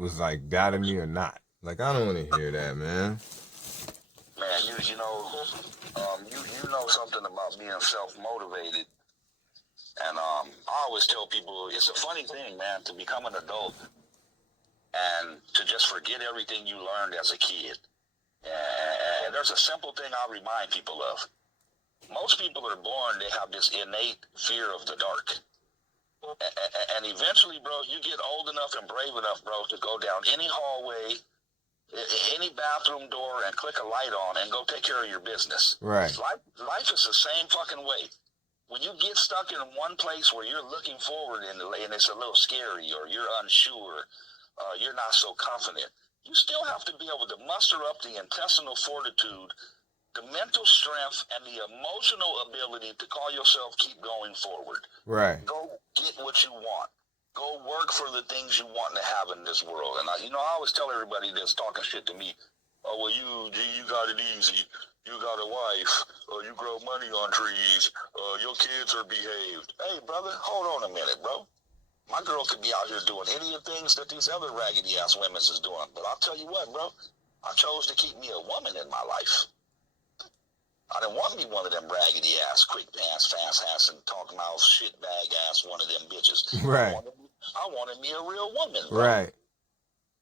was like doubting me or not. Like, I don't want to hear that, man. Man, you know something about being self-motivated. And I always tell people it's a funny thing, man, to become an adult and to just forget everything you learned as a kid. And there's a simple thing I remind people of. Most people are born, they have this innate fear of the dark. And eventually, bro, you get old enough and brave enough, bro, to go down any hallway, any bathroom door and click a light on and go take care of your business. Right. Life is the same fucking way. When you get stuck in one place where you're looking forward and it's a little scary or you're unsure, you're not so confident, you still have to be able to muster up the intestinal fortitude, the mental strength, and the emotional ability to call yourself keep going forward. Right. Go get what you want. Go work for the things you want to have in this world. And I always tell everybody that's talking shit to me, oh, well, you got it easy. You got a wife. You grow money on trees. Your kids are behaved. Hey, brother, hold on a minute, bro. My girl could be out here doing any of the things that these other raggedy-ass women is doing. But I'll tell you what, bro. I chose to keep me a woman in my life. I didn't want me one of them raggedy-ass, quick pants, fast-ass, and talk-mouth, shitbag-ass one of them bitches. Right. I wanted me a real woman, bro. Right.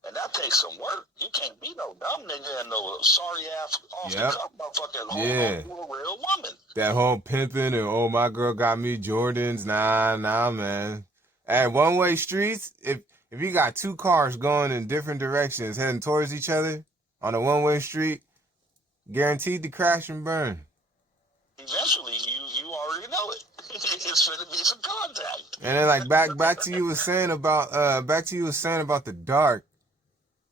And that takes some work. You can't be no dumb nigga and no sorry-ass, off-the-cuff motherfucker. Yeah. Hold on to a real woman. That whole pimping and, oh, my girl got me Jordans. Nah, man. At one-way streets, if you got two cars going in different directions heading towards each other on a one-way street, guaranteed to crash and burn. Eventually, you already know it. It's going to be some contact. And then, like, back to you was saying about the dark.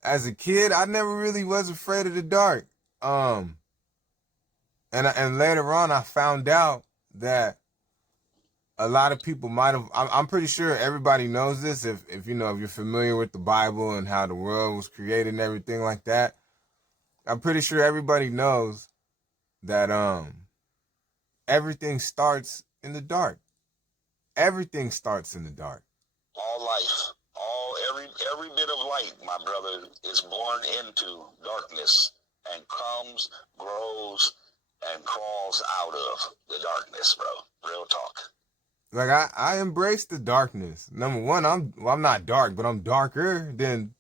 As a kid, I never really was afraid of the dark. And later on, I found out that a lot of people might have. I'm pretty sure everybody knows this. If you're familiar with the Bible and how the world was created and everything like that, I'm pretty sure everybody knows that everything starts in the dark. Everything starts in the dark. All life, every bit of light, my brother, is born into darkness and comes, grows, and crawls out of the darkness, bro. Real talk. Like, I embrace the darkness. Number one, I'm not dark, but I'm darker than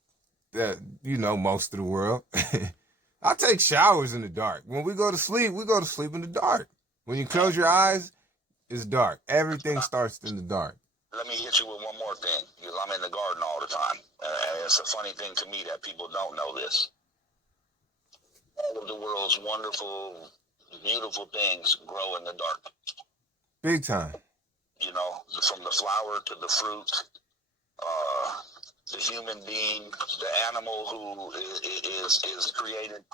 most of the world. I take showers in the dark. When we go to sleep in the dark. When you close your eyes, it's dark. Everything starts in the dark. Let me hit you with one more thing, because I'm in the garden all the time. It's a funny thing to me that people don't know this. All of the world's wonderful, beautiful things grow in the dark. Big time. From the flower to the fruit, the human being, the animal who is created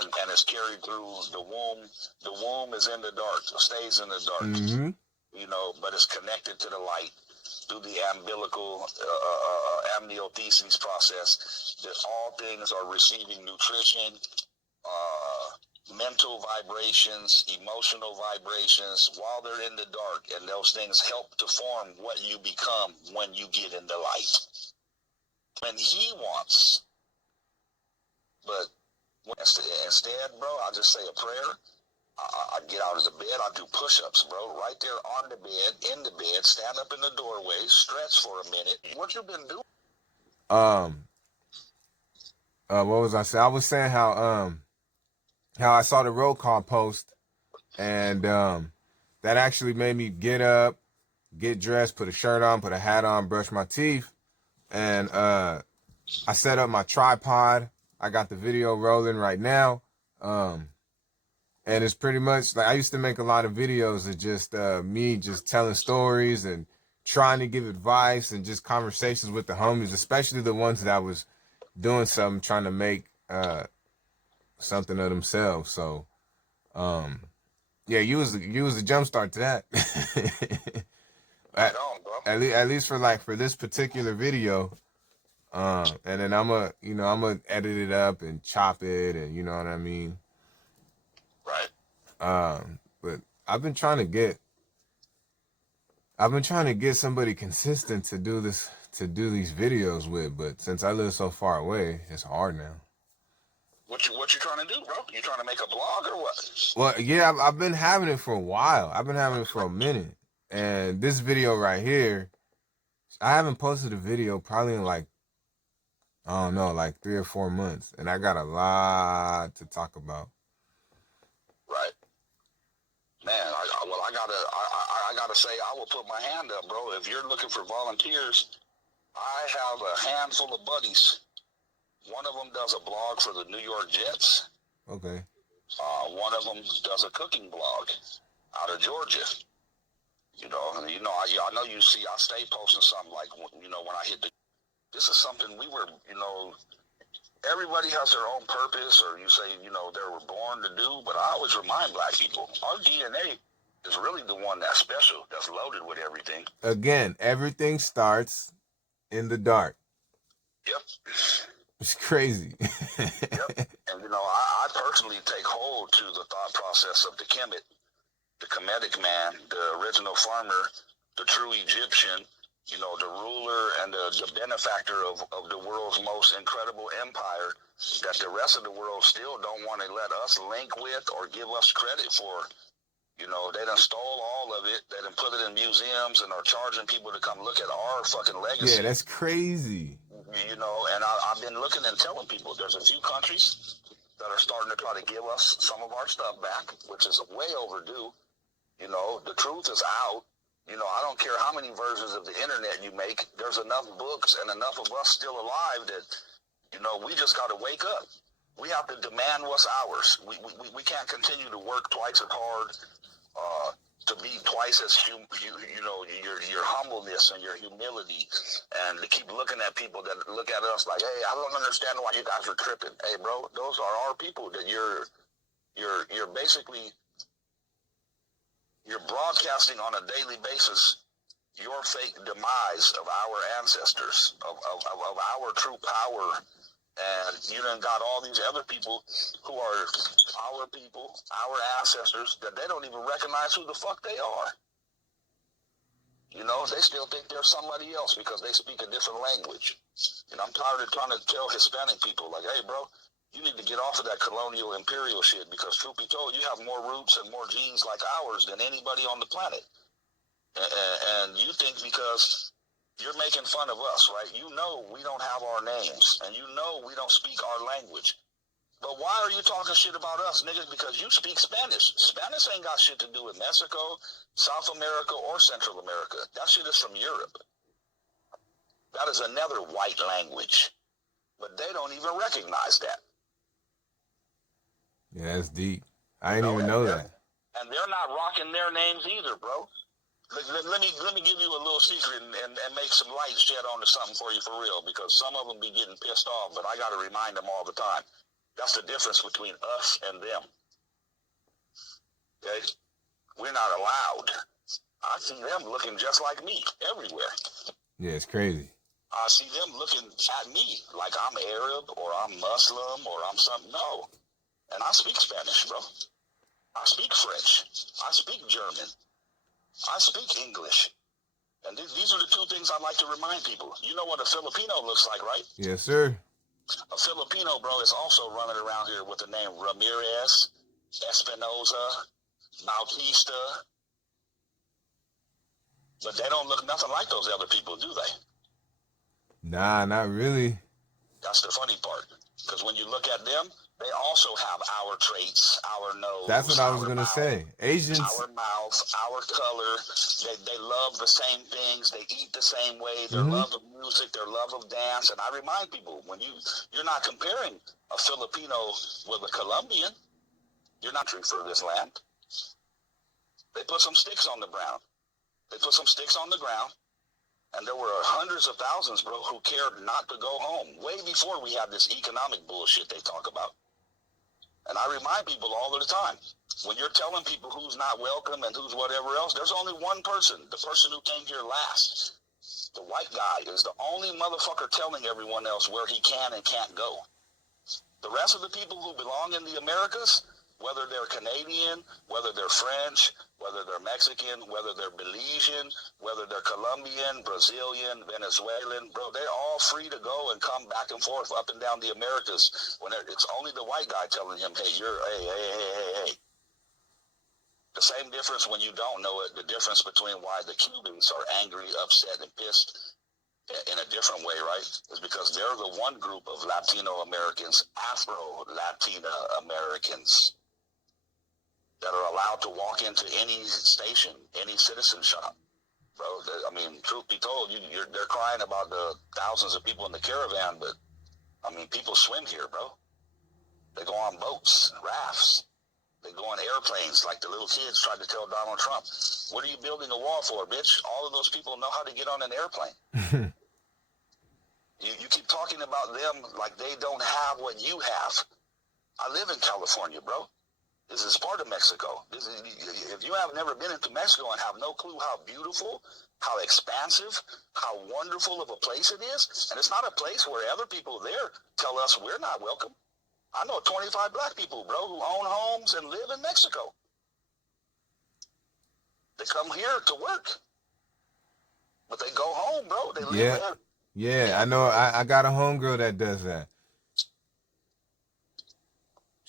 and is carried through the womb. The womb is in the dark, stays in the dark. Mm-hmm. But it's connected to the light through the umbilical amniothesis process. That all things are receiving nutrition, mental vibrations, emotional vibrations while they're in the dark, and those things help to form what you become when you get in the light. When he wants. But instead, bro, I just say a prayer. I get out of the bed, I do push-ups, bro, right there on the bed, in the bed, stand up in the doorway, stretch for a minute. What you been doing? What was I saying? I was saying how I saw the roll call post, and that actually made me get up, get dressed, put a shirt on, put a hat on, brush my teeth, and I set up my tripod. I got the video rolling right now. And it's pretty much like I used to make a lot of videos of just me just telling stories and trying to give advice and just conversations with the homies, especially the ones that I was doing something, trying to make something of themselves. So, yeah, you was the jump start to that. at least for this particular video. And then I'm gonna edit it up and chop it, and you know what I mean. Right. But I've been trying to get somebody consistent to do to do these videos with, but since I live so far away, it's hard now. What you trying to do, bro? You trying to make a blog or what? Well, yeah, I've been having it for a while. I've been having it for a minute. And this video right here, I haven't posted a video probably in like, I don't know, like 3 or 4 months. And I got a lot to talk about. Right. Man, I gotta say, I will put my hand up, bro. If you're looking for volunteers, I have a handful of buddies. One of them does a blog for the New York Jets. Okay. One of them does a cooking blog out of Georgia. I know you see, I stay posting something like, when I hit this is something everybody has their own purpose, or you say, they were born to do, but I always remind black people, our DNA is really the one that's special, that's loaded with everything. Again, everything starts in the dark. Yep. It's crazy. Yep. And, I personally take hold to the thought process of the Kemet, the Kemetic man, the original farmer, the true Egyptian, the ruler and the benefactor of the world's most incredible empire that the rest of the world still don't want to let us link with or give us credit for. They done stole all of it. They done put it in museums and are charging people to come look at our fucking legacy. Yeah, that's crazy. And I've been looking and telling people there's a few countries that are starting to try to give us some of our stuff back, which is way overdue. The truth is out. I don't care how many versions of the internet you make. There's enough books and enough of us still alive that, we just got to wake up. We have to demand what's ours. We can't continue to work twice as hard, to be twice as your humbleness and your humility, and to keep looking at people that look at us like, hey, I don't understand why you guys are tripping. Hey, bro, those are our people that you're basically. You're broadcasting on a daily basis your fake demise of our ancestors, of our true power. And you done got all these other people who are our people, our ancestors, that they don't even recognize who the fuck they are. They still think they're somebody else because they speak a different language. And I'm tired of trying to tell Hispanic people, like, hey, bro, you need to get off of that colonial imperial shit, because truth be told, you have more roots and more genes like ours than anybody on the planet. And you think because you're making fun of us, right? We don't have our names, and we don't speak our language. But why are you talking shit about us, niggas? Because you speak Spanish. Spanish ain't got shit to do with Mexico, South America, or Central America. That shit is from Europe. That is another white language. But they don't even recognize that. Yeah, that's deep. I didn't even know that. And they're not rocking their names either, bro. Let me give you a little secret and make some light shed onto something for you for real, because some of them be getting pissed off, but I got to remind them all the time. That's the difference between us and them. Okay? We're not allowed. I see them looking just like me everywhere. Yeah, it's crazy. I see them looking at me like I'm Arab or I'm Muslim or I'm something. No. And I speak Spanish, bro. I speak French. I speak German. I speak English. And these are the two things I like to remind people. You know what a Filipino looks like, right? Yes, sir. A Filipino, bro, is also running around here with the name Ramirez, Espinoza, Bautista. But they don't look nothing like those other people, do they? Nah, not really. That's the funny part. Because when you look at them, they also have our traits, our nose. That's what I was going to say. Asians. Our mouth, our color. They love the same things. They eat the same way. Their love of music, their love of dance. And I remind people, when you're not comparing a Filipino with a Colombian. You're not true for this land. They put some sticks on the ground. And there were hundreds of thousands, bro, who cared not to go home way before we had this economic bullshit they talk about. And I remind people all the time, when you're telling people who's not welcome and who's whatever else, there's only one person, the person who came here last. The white guy is the only motherfucker telling everyone else where he can and can't go. The rest of the people who belong in the Americas, whether they're Canadian, whether they're French, whether they're Mexican, whether they're Belizean, whether they're Colombian, Brazilian, Venezuelan, bro, they're all free to go and come back and forth up and down the Americas. When it's only the white guy telling him, hey, hey. The same difference when you don't know it, the difference between why the Cubans are angry, upset, and pissed in a different way, right, is because they're the one group of Latino Americans, Afro-Latina Americans, that are allowed to walk into any station, any citizen shop, bro. I mean, truth be told, they're crying about the thousands of people in the caravan, but, I mean, people swim here, bro. They go on boats, rafts. They go on airplanes like the little kids tried to tell Donald Trump. What are you building a wall for, bitch? All of those people know how to get on an airplane. You keep talking about them like they don't have what you have. I live in California, bro. This is part of Mexico. If you have never been into Mexico and have no clue how beautiful, how expansive, how wonderful of a place it is, and it's not a place where other people there tell us we're not welcome. I know 25 black people, bro, who own homes and live in Mexico. They come here to work, but they go home, bro. They live there. Yeah, I know. I got a homegirl that does that.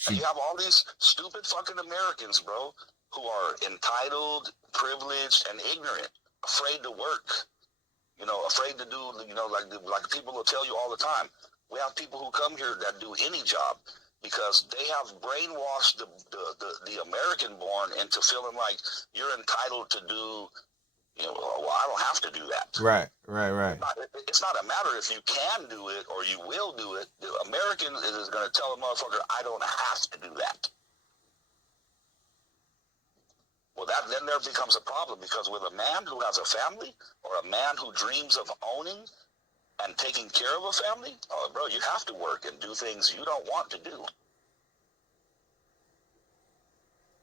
And you have all these stupid fucking Americans, bro, who are entitled, privileged, and ignorant, afraid to work, afraid to do, like people will tell you all the time. We have people who come here that do any job because they have brainwashed the American born into feeling like you're entitled to do, well, I don't have to do that. Right. It's not a matter if you can do it or you will do it. The American is going to tell a motherfucker, I don't have to do that. Well, then there becomes a problem, because with a man who has a family or a man who dreams of owning and taking care of a family, oh, bro, you have to work and do things you don't want to do.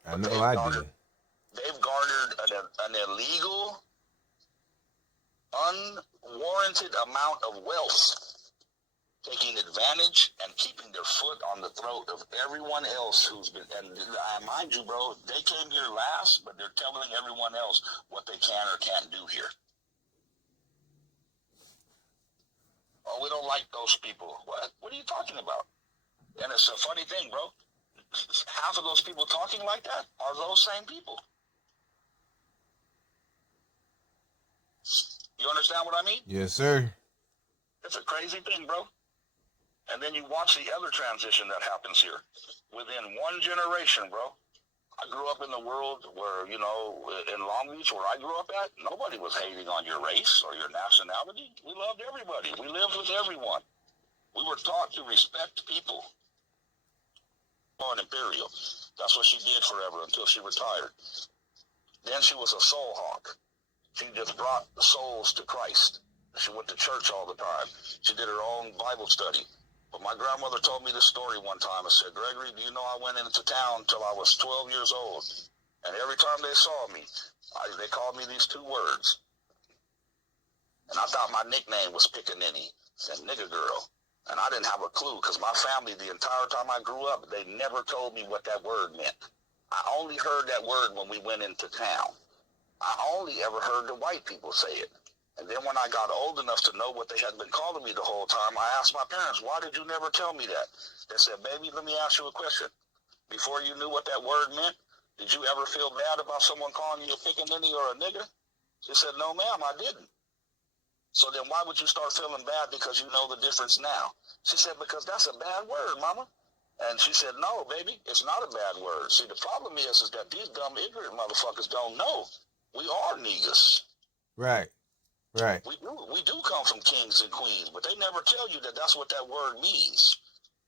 I know I do. They've garnered an illegal, unwarranted amount of wealth, taking advantage and keeping their foot on the throat of everyone else who's been, and mind you, bro, they came here last, but they're telling everyone else what they can or can't do here. Oh, we don't like those people. What are you talking about? And it's a funny thing, bro. Half of those people talking like that are those same people. You understand what I mean? Yes, sir. It's a crazy thing, bro. And then you watch the other transition that happens here. Within one generation, bro. I grew up in the world where, in Long Beach, where I grew up at, nobody was hating on your race or your nationality. We loved everybody. We lived with everyone. We were taught to respect people. On Imperial. That's what she did forever until she retired. Then she was a soul hawk. She just brought the souls to Christ. She went to church all the time. She did her own Bible study. But my grandmother told me this story one time. I said, Gregory, do you know I went into town till I was 12 years old? And every time they saw me, they called me these two words. And I thought my nickname was Pickaninny, and nigga girl. And I didn't have a clue, because my family, the entire time I grew up, they never told me what that word meant. I only heard that word when we went into town. I only ever heard the white people say it. And then when I got old enough to know what they had been calling me the whole time, I asked my parents, why did you never tell me that? They said, baby, let me ask you a question. Before you knew what that word meant, did you ever feel bad about someone calling you a pickaninny or a nigger? She said, no, ma'am, I didn't. So then why would you start feeling bad because you know the difference now? She said, because that's a bad word, mama. And she said, no, baby, it's not a bad word. See, the problem is that these dumb, ignorant motherfuckers don't know. We are niggas. Right. We do come from kings and queens, but they never tell you that that's what that word means.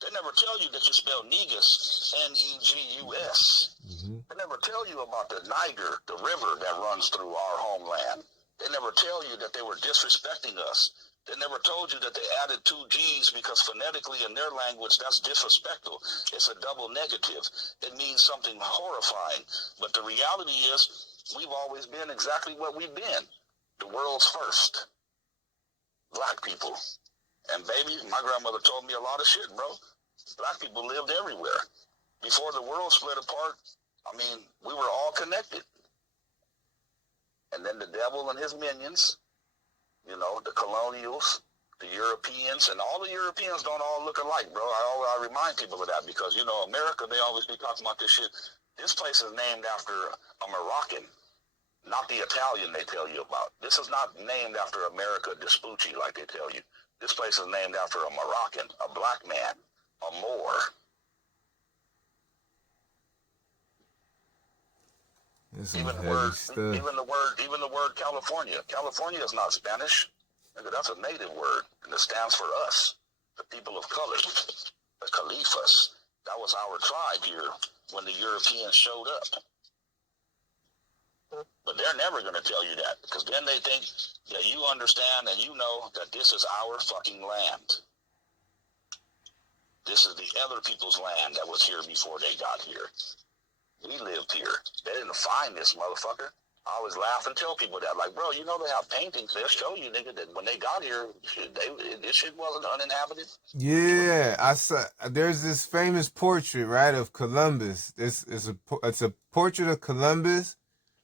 They never tell you that you spell negus, Negus. Mm-hmm. They never tell you about the Niger, the river that runs through our homeland. They never tell you that they were disrespecting us. They never told you that they added two G's because phonetically in their language, that's disrespectful. It's a double negative. It means something horrifying. But the reality is, we've always been exactly what we've been. The world's first. Black people. And baby, my grandmother told me a lot of shit, bro. Black people lived everywhere. Before the world split apart, I mean, we were all connected. And then the devil and his minions, you know, the colonials, the Europeans, and all the Europeans don't all look alike, bro. I remind people of that because, you know, America, they always be talking about this shit. This place is named after a Moroccan, not the Italian they tell you about. This is not named after America Vespucci like they tell you. This place is named after a Moroccan, a black man, a Moor. Even the word California. California is not Spanish. That's a native word, and it stands for us, the people of color, the Khalifas. That was our tribe here when the Europeans showed up. But they're never going to tell you that, because then they think that you understand and you know that this is our fucking land. This is the other people's land that was here before they got here. We lived here. They didn't find this motherfucker. I always laugh and tell people that, like, bro, you know they have paintings. They'll show you, nigga, that when they got here, this shit wasn't uninhabited. Yeah, I saw. There's this famous portrait, right, of Columbus. It's a portrait of Columbus.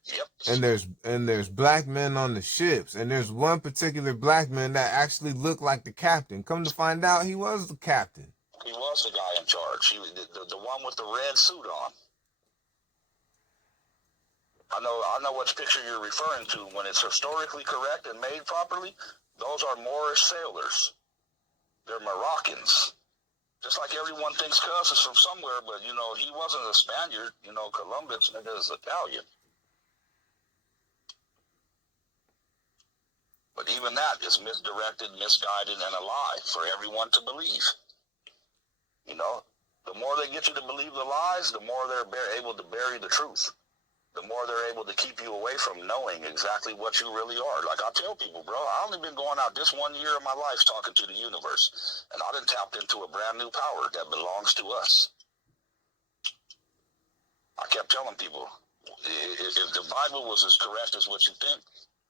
Yep. And there's black men on the ships, and there's one particular black man that actually looked like the captain. Come to find out, he was the captain. He was the guy in charge. He was the one with the red suit on. I know which picture you're referring to. When it's historically correct and made properly, those are Moorish sailors. They're Moroccans. Just like everyone thinks Cuz is from somewhere, but, you know, he wasn't a Spaniard. You know, Columbus, nigga, is Italian. But even that is misdirected, misguided, and a lie for everyone to believe. You know, the more they get you to believe the lies, the more they're able to bury the truth. The more they're able to keep you away from knowing exactly what you really are. Like I tell people, bro, I only been going out this 1 year of my life talking to the universe, and I done tapped into a brand new power that belongs to us. I kept telling people, if the Bible was as correct as what you think,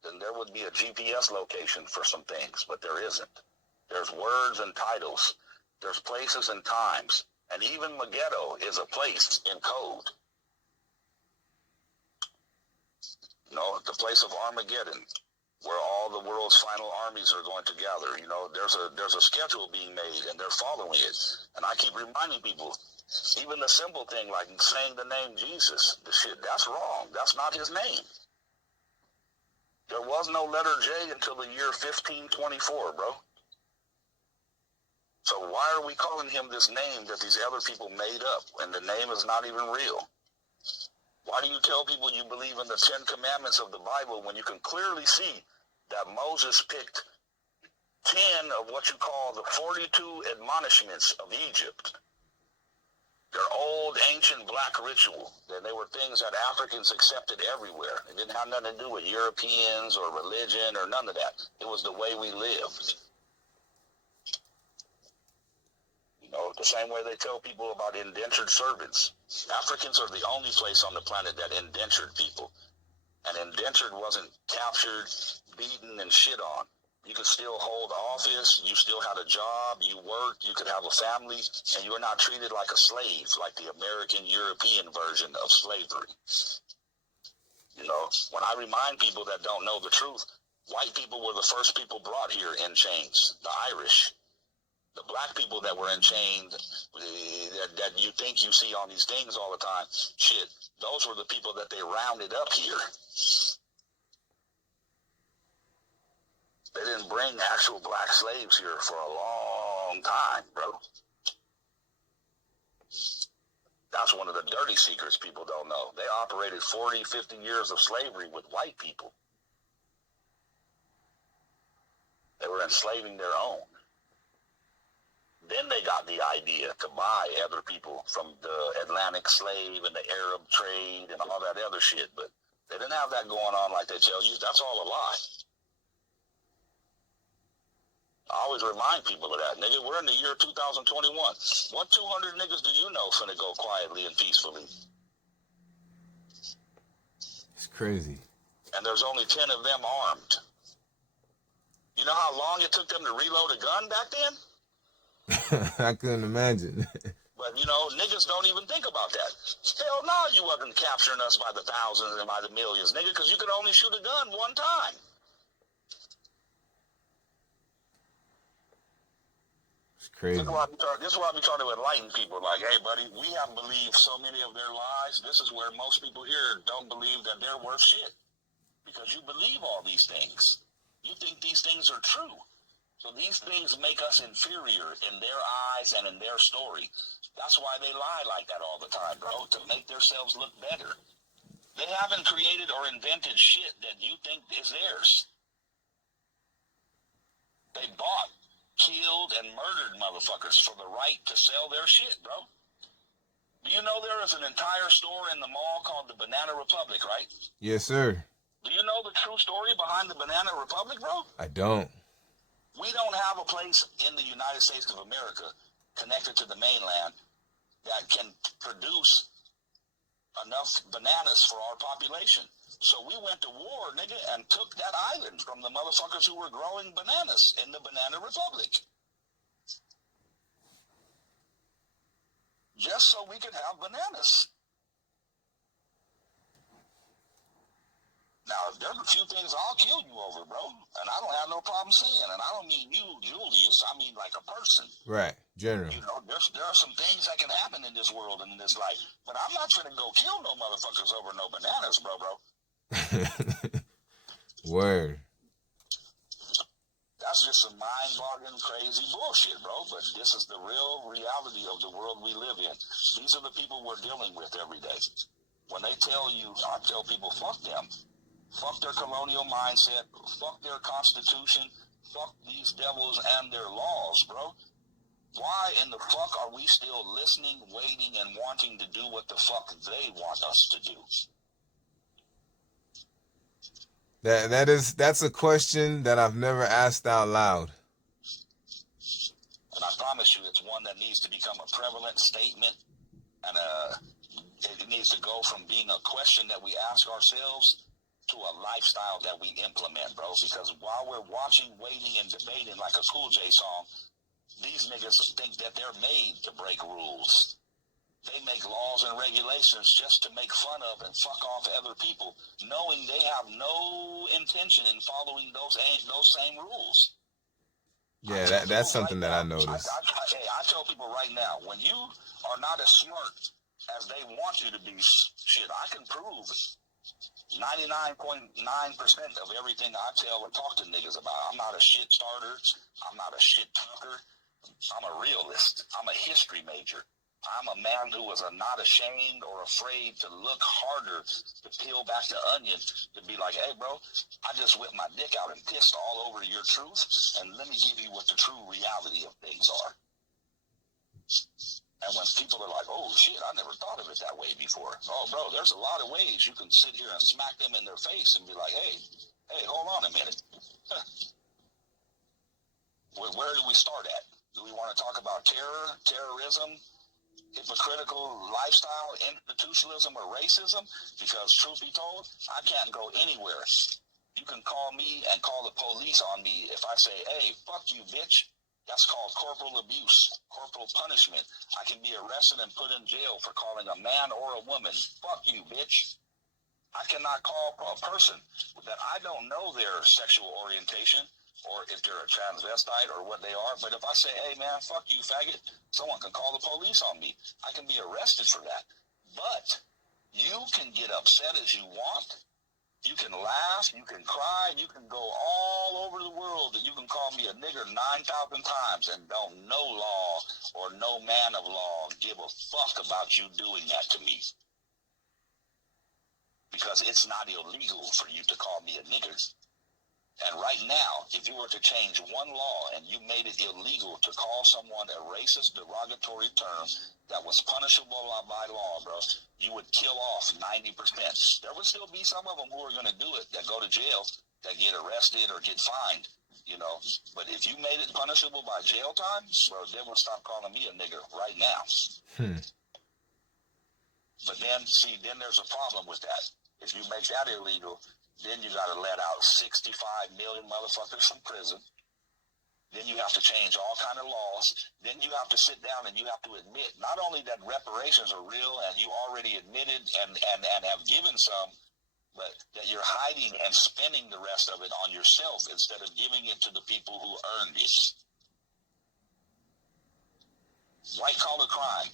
then there would be a GPS location for some things, but there isn't. There's words and titles. There's places and times. And even Megiddo is a place in code. You know, the place of Armageddon, where all the world's final armies are going to gather. You know, there's a schedule being made, and they're following it. And I keep reminding people, even the simple thing like saying the name Jesus, the shit, that's wrong. That's not his name. There was no letter J until the year 1524, bro. So why are we calling him this name that these other people made up when the name is not even real? Why do you tell people you believe in the 10 Commandments of the Bible when you can clearly see that Moses picked 10 of what you call the 42 admonishments of Egypt? They're old, ancient black ritual. They were things that Africans accepted everywhere. It didn't have nothing to do with Europeans or religion or none of that. It was the way we lived. You know, the same way they tell people about indentured servants. Africans are the only place on the planet that indentured people. And indentured wasn't captured, beaten, and shit on. You could still hold office, you still had a job, you worked, you could have a family, and you were not treated like a slave, like the American European version of slavery. You know, when I remind people that don't know the truth, white people were the first people brought here in chains, the Irish. The black people that were enchained, that you think you see on these things all the time, shit, those were the people that they rounded up here. They didn't bring actual black slaves here for a long time, bro. That's one of the dirty secrets people don't know. They operated 40, 50 years of slavery with white people. They were enslaving their own. Then they got the idea to buy other people from the Atlantic slave and the Arab trade and all that other shit, but they didn't have that going on like they tell you. That's all a lie. I always remind people of that. Nigga, we're in the year 2021. What 200 niggas do you know finna go quietly and peacefully? It's crazy. And there's only 10 of them armed. You know how long it took them to reload a gun back then? I couldn't imagine. But You know, niggas don't even think about that. Hell no, you wasn't capturing us by the thousands and by the millions, nigga, because you could only shoot a gun one time. It's crazy. This is why we trying to enlighten people. Like, hey, buddy, we have believed so many of their lies. This is where most people here don't believe that they're worth shit. Because you believe all these things. You think these things are true. So these things make us inferior in their eyes and in their story. That's why they lie like that all the time, bro, to make themselves look better. They haven't created or invented shit that you think is theirs. They bought, killed, and murdered motherfuckers for the right to sell their shit, bro. Do you know there is an entire store in the mall called the Banana Republic, right? Yes, sir. Do you know the true story behind the Banana Republic, bro? I don't. We don't have a place in the United States of America connected to the mainland that can produce enough bananas for our population. So we went to war, nigga, and took that island from the motherfuckers who were growing bananas in the Banana Republic. Just so we could have bananas. Now, there's a few things I'll kill you over, bro, and I don't have no problem saying, and I don't mean you, Julius, I mean like a person. Right, general. You know, there are some things that can happen in this world and in this life, but I'm not trying to go kill no motherfuckers over no bananas, bro. Word. That's just some mind-boggling, crazy bullshit, bro, but this is the real reality of the world we live in. These are the people we're dealing with every day. When they tell you, I tell people, fuck them. Fuck their colonial mindset. Fuck their constitution. Fuck these devils and their laws, bro. Why in the fuck are we still listening, waiting, and wanting to do what the fuck they want us to do? That's a question that I've never asked out loud. And I promise you, it's one that needs to become a prevalent statement, and it needs to go from being a question that we ask ourselves to a lifestyle that we implement, bro. Because while we're watching, waiting, and debating like a Cool J song, these niggas think that they're made to break rules. They make laws and regulations just to make fun of and fuck off other people, knowing they have no intention in following those same rules. Yeah, that's something that I noticed. I tell people right now, when you are not as smart as they want you to be, shit, I can prove 99.9% of everything I tell or talk to niggas about. I'm not a shit starter. I'm not a shit talker. I'm a realist. I'm a history major. I'm a man who was not ashamed or afraid to look harder, to peel back the onion, to be like, hey, bro, I just whipped my dick out and pissed all over your truth, and let me give you what the true reality of things are. And when people are like, oh, shit, I never thought of it that way before. Oh, bro, there's a lot of ways you can sit here and smack them in their face and be like, hey, hold on a minute. Where do we start at? Do we want to talk about terrorism, hypocritical lifestyle, institutionalism, or racism? Because truth be told, I can't go anywhere. You can call me and call the police on me if I say, hey, fuck you, bitch. That's called corporal abuse, corporal punishment. I can be arrested and put in jail for calling a man or a woman. Fuck you, bitch. I cannot call a person that I don't know their sexual orientation or if they're a transvestite or what they are. But if I say, hey, man, fuck you, faggot, someone can call the police on me. I can be arrested for that. But you can get upset as you want. You can laugh, you can cry, you can go all over the world, and you can call me a nigger 9,000 times and don't know law or no man of law give a fuck about you doing that to me. Because it's not illegal for you to call me a nigger. And right now, if you were to change one law and you made it illegal to call someone a racist, derogatory term that was punishable by law, bro, you would kill off 90%. There would still be some of them who are going to do it that go to jail, that get arrested or get fined, you know. But if you made it punishable by jail time, bro, they will stop calling me a nigger right now. But then, see, then there's a problem with that. If you make that illegal, then you got to let out 65 million motherfuckers from prison. Then you have to change all kind of laws. Then you have to sit down and you have to admit not only that reparations are real and you already admitted and have given some, but that you're hiding and spending the rest of it on yourself instead of giving it to the people who earned it. White-collar crime.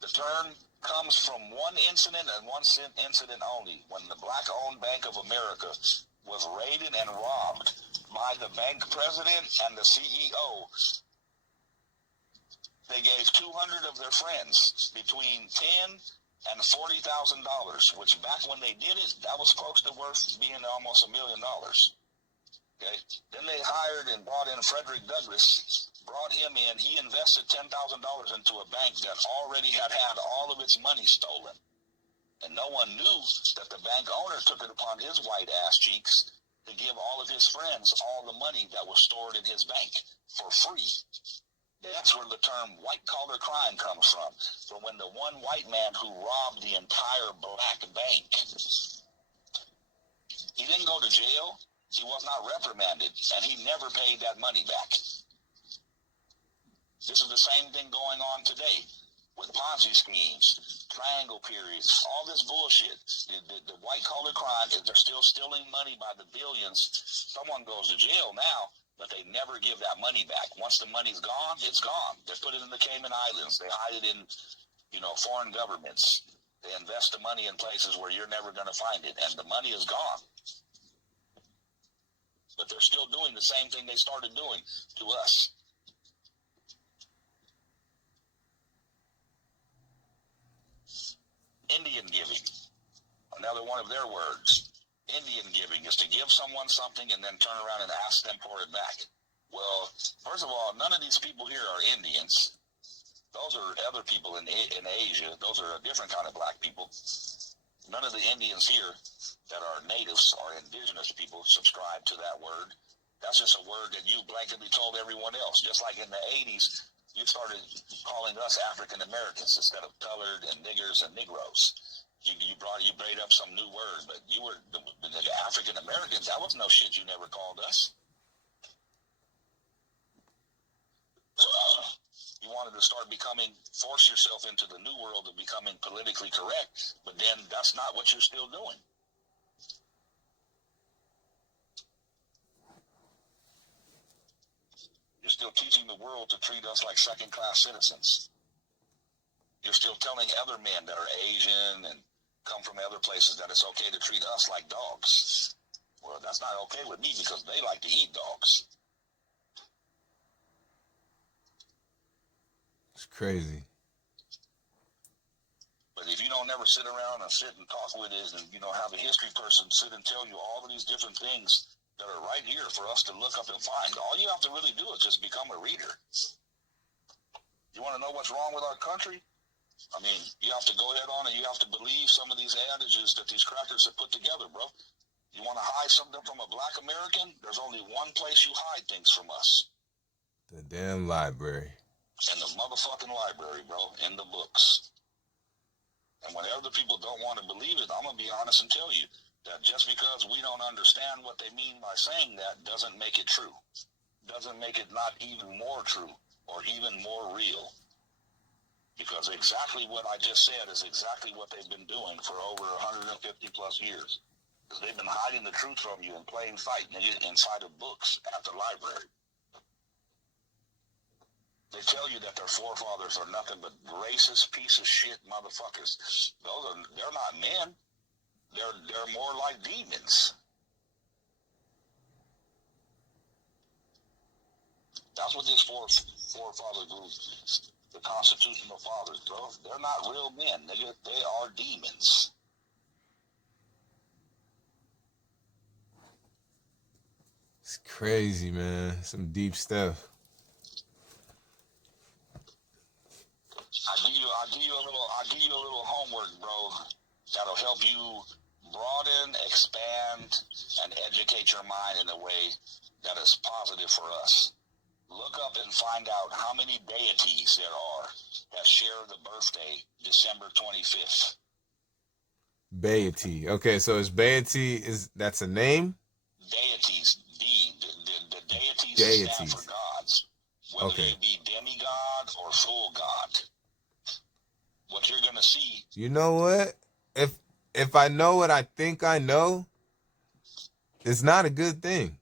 The term comes from one incident and one incident only, when the black-owned Bank of America was raided and robbed by the bank president and the CEO. They gave 200 of their friends between $10,000 and $40,000, which back when they did it, that was close to worth being almost $1 million. Okay. Then they hired and brought in Frederick Douglass, brought him in. He invested $10,000 into a bank that already had all of its money stolen. And no one knew that the bank owner took it upon his white ass cheeks to give all of his friends all the money that was stored in his bank for free. That's where the term white-collar crime comes from when the one white man who robbed the entire black bank. He didn't go to jail. He was not reprimanded, and he never paid that money back. This is the same thing going on today with Ponzi schemes, triangle periods, all this bullshit. The white-collar crime is they're still stealing money by the billions. Someone goes to jail now, but they never give that money back. Once the money's gone, it's gone. They put it in the Cayman Islands. They hide it in, foreign governments. They invest the money in places where you're never going to find it, and the money is gone. But they're still doing the same thing they started doing to us. Indian giving, another one of their words. Indian giving is to give someone something and then turn around and ask them for it back. Well, first of all, none of these people here are Indians. Those are other people in Asia. Those are a different kind of black people. None of the Indians here that are natives or indigenous people subscribe to that word. That's just a word that you blanketly told everyone else. Just like in the 80s, you started calling us African Americans instead of colored and niggers and Negroes. You made up some new word, but you were the African Americans. That was no shit you never called us. You wanted to start force yourself into the new world of becoming politically correct, but then that's not what you're still doing. You're still teaching the world to treat us like second-class citizens. You're still telling other men that are Asian and come from other places that it's okay to treat us like dogs. Well, that's not okay with me because they like to eat dogs. It's crazy. But if you don't never sit around and sit and talk with it and, have a history person sit and tell you all of these different things that are right here for us to look up and find, all you have to really do is just become a reader. You want to know what's wrong with our country? I mean, you have to go ahead on and you have to believe some of these adages that these crackers have put together, bro. You want to hide something from a black American? There's only one place you hide things from us. The damn library. In the motherfucking library, bro. In the books. And when other people don't want to believe it, I'm going to be honest and tell you that just because we don't understand what they mean by saying that doesn't make it true. Doesn't make it not even more true or even more real. Because exactly what I just said is exactly what they've been doing for over 150 plus years. Because they've been hiding the truth from you in plain sight inside of books at the library. They tell you that their forefathers are nothing but racist piece of shit motherfuckers. They're not men. They're more like demons. That's what this forefather group, the constitutional fathers, bro. They're not real men. They are demons. It's crazy, man. Some deep stuff. I'll give you a little homework, bro. That'll help you broaden, expand, and educate your mind in a way that is positive for us. Look up and find out how many deities there are that share the birthday, December 25th. Deity. Okay, so is deity that's a name? Deities, the deities stand for gods. Whether Okay. you be demigod or full God, what you're gonna see. You know what? If I know what I think I know, it's not a good thing.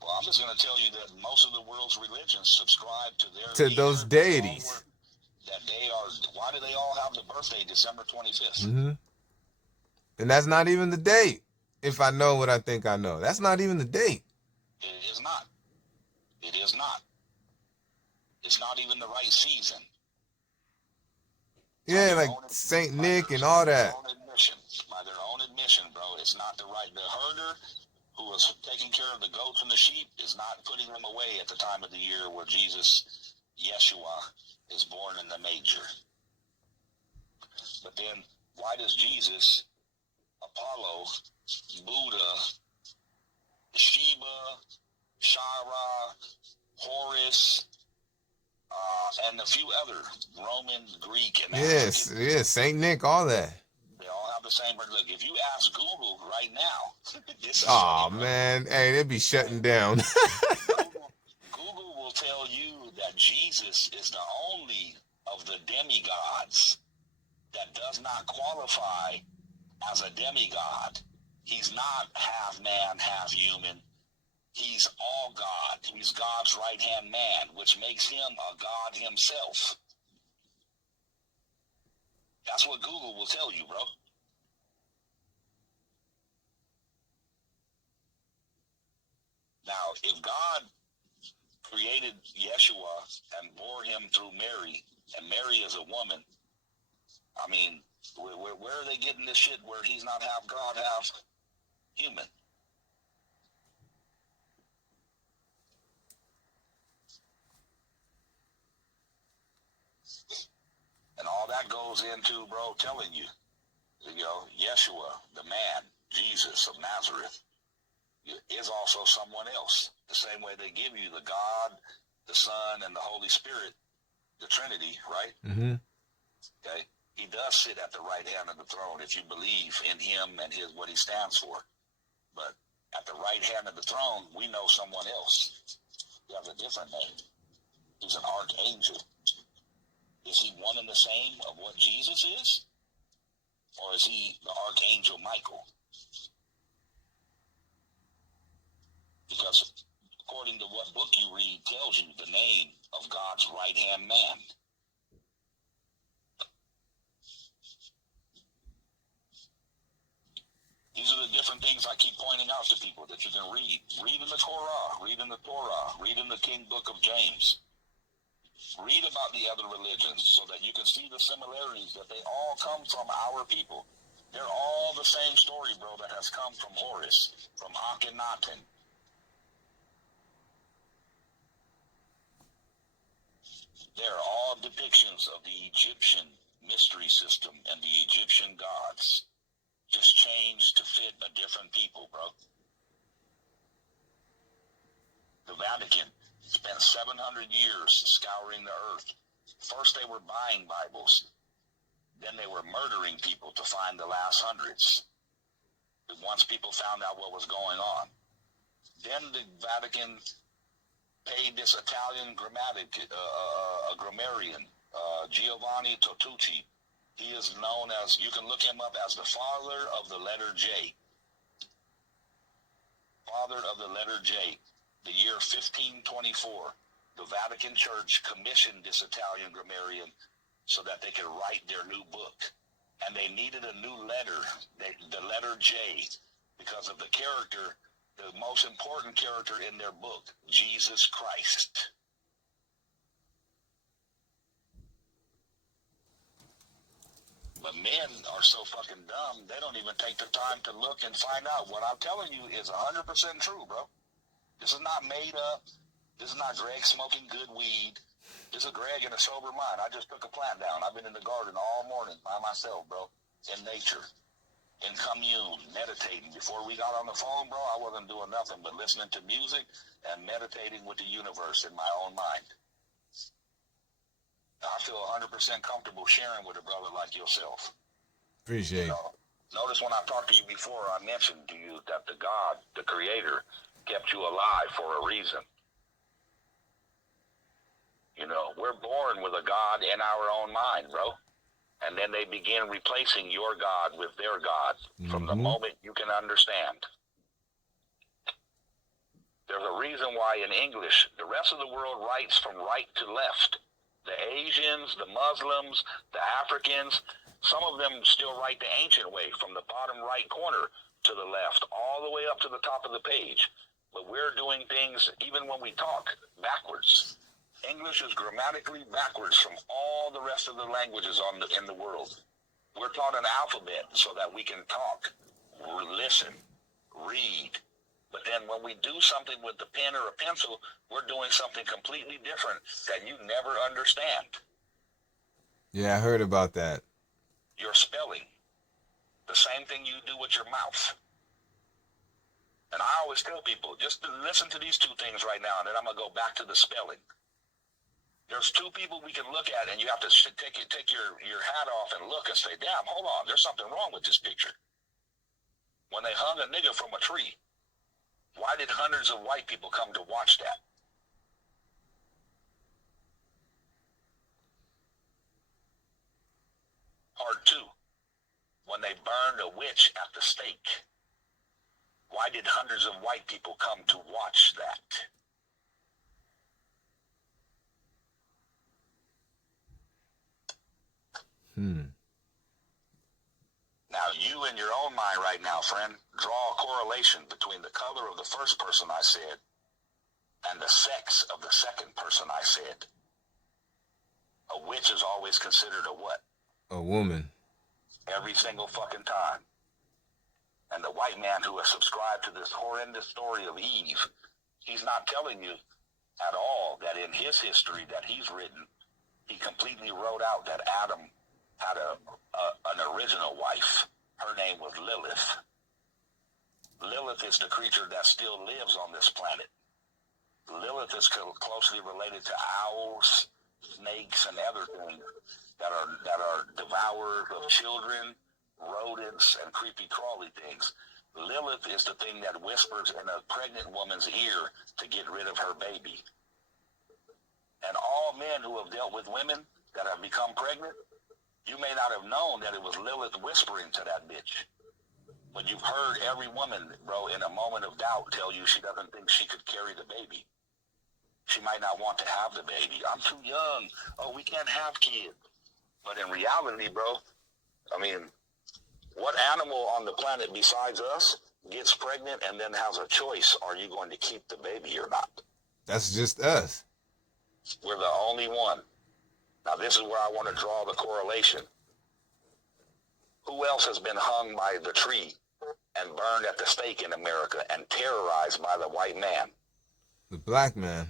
Well, I'm just gonna tell you that most of the world's religions subscribe to their To those leader. deities. That they are. Why do they all have the birthday December 25th? Mm-hmm. And that's not even the date. If I know what I think I know, that's not even the date. It is not. It is not. It's not even the right season. Yeah, like Saint Nick and all that. By their own admission, bro, it's not the right. The herder who was taking care of the goats and the sheep is not putting them away at the time of the year where Jesus, Yeshua, is born in the manger. But then, why does Jesus, Apollo, Buddha, Sheba, Shara, Horus, and a few other Roman, Greek, and Yes, African. yeah, Saint Nick, all that. They all have the same. Look, if you ask Google right now, this is Oh funny, bro. man, hey, they be shutting down. Google will tell you that Jesus is the only of the demigods that does not qualify as a demigod. He's not half man, half human. He's all God. He's God's right-hand man, which makes him a God himself. That's what Google will tell you, bro. Now, if God created Yeshua and bore him through Mary, and Mary is a woman, I mean, where are they getting this shit where he's not half God, half human? And all that goes into, bro, telling you, Yeshua, the man, Jesus of Nazareth, is also someone else. The same way they give you the God, the Son, and the Holy Spirit, the Trinity, right? Mm-hmm. Okay? He does sit at the right hand of the throne if you believe in him and what he stands for. But at the right hand of the throne, we know someone else. He has a different name. He's an archangel. Is he one and the same of what Jesus is? Or is he the archangel Michael? Because according to what book you read tells you the name of God's right-hand man. These are the different things I keep pointing out to people that you can read. Read in the Torah, read in the Torah, read in the King Book of James. Read about the other religions so that you can see the similarities that they all come from our people. They're all the same story, bro, that has come from Horus, from Akhenaten. They're all depictions of the Egyptian mystery system and the Egyptian gods. Just changed to fit a different people, bro. The Vatican spent 700 years scouring the earth. First they were buying Bibles. Then they were murdering people to find the last hundreds. Once people found out what was going on. Then the Vatican paid this Italian grammarian, Giovanni Totucci. He is known as, you can look him up as the father of the letter J. Father of the letter J. The year 1524, the Vatican Church commissioned this Italian grammarian so that they could write their new book. And they needed a new letter, the letter J, because of the character, the most important character in their book, Jesus Christ. But men are so fucking dumb, they don't even take the time to look and find out. What I'm telling you is 100% true, bro. This is not made up. This is not Greg smoking good weed. This is Greg in a sober mind. I just took a plant down. I've been in the garden all morning by myself, bro, in nature, in commune, meditating. Before we got on the phone, bro, I wasn't doing nothing but listening to music and meditating with the universe in my own mind. I feel 100% comfortable sharing with a brother like yourself. Appreciate it. Notice when I talked to you before, I mentioned to you that the God, the Creator, kept you alive for a reason. You know, we're born with a God in our own mind, bro. And then they begin replacing your God with their God from the moment you can understand. There's a reason why in English, the rest of the world writes from right to left. The Asians, the Muslims, the Africans, some of them still write the ancient way from the bottom right corner to the left, all the way up to the top of the page. But we're doing things, even when we talk, backwards. English is grammatically backwards from all the rest of the languages in the world. We're taught an alphabet so that we can talk, listen, read. But then when we do something with the pen or a pencil, we're doing something completely different that you never understand. Yeah, I heard about that. Your spelling. The same thing you do with your mouth. And I always tell people, just to listen to these two things right now, and then I'm going to go back to the spelling. There's two people we can look at, and you have to take your hat off and look and say, damn, hold on, there's something wrong with this picture. When they hung a nigga from a tree, why did hundreds of white people come to watch that? Part two, when they burned a witch at the stake, why did hundreds of white people come to watch that? Now, you in your own mind right now, friend, draw a correlation between the color of the first person I said and the sex of the second person I said. A witch is always considered a what? A woman. Every single fucking time. And the white man who has subscribed to this horrendous story of Eve, he's not telling you at all that in his history that he's written, he completely wrote out that Adam had an original wife. Her name was Lilith. Lilith is the creature that still lives on this planet. Lilith is closely related to owls, snakes, and other things that are devourers of children, rodents, and creepy crawly things. Lilith is the thing that whispers in a pregnant woman's ear to get rid of her baby. And all men who have dealt with women that have become pregnant, you may not have known that it was Lilith whispering to that bitch. But you've heard every woman, bro, in a moment of doubt tell you she doesn't think she could carry the baby. She might not want to have the baby. I'm too young. Oh, we can't have kids. But in reality, bro, I mean, what animal on the planet besides us gets pregnant and then has a choice? Are you going to keep the baby or not? That's just us. We're the only one. Now, this is where I want to draw the correlation. Who else has been hung by the tree and burned at the stake in America and terrorized by the white man? The black man.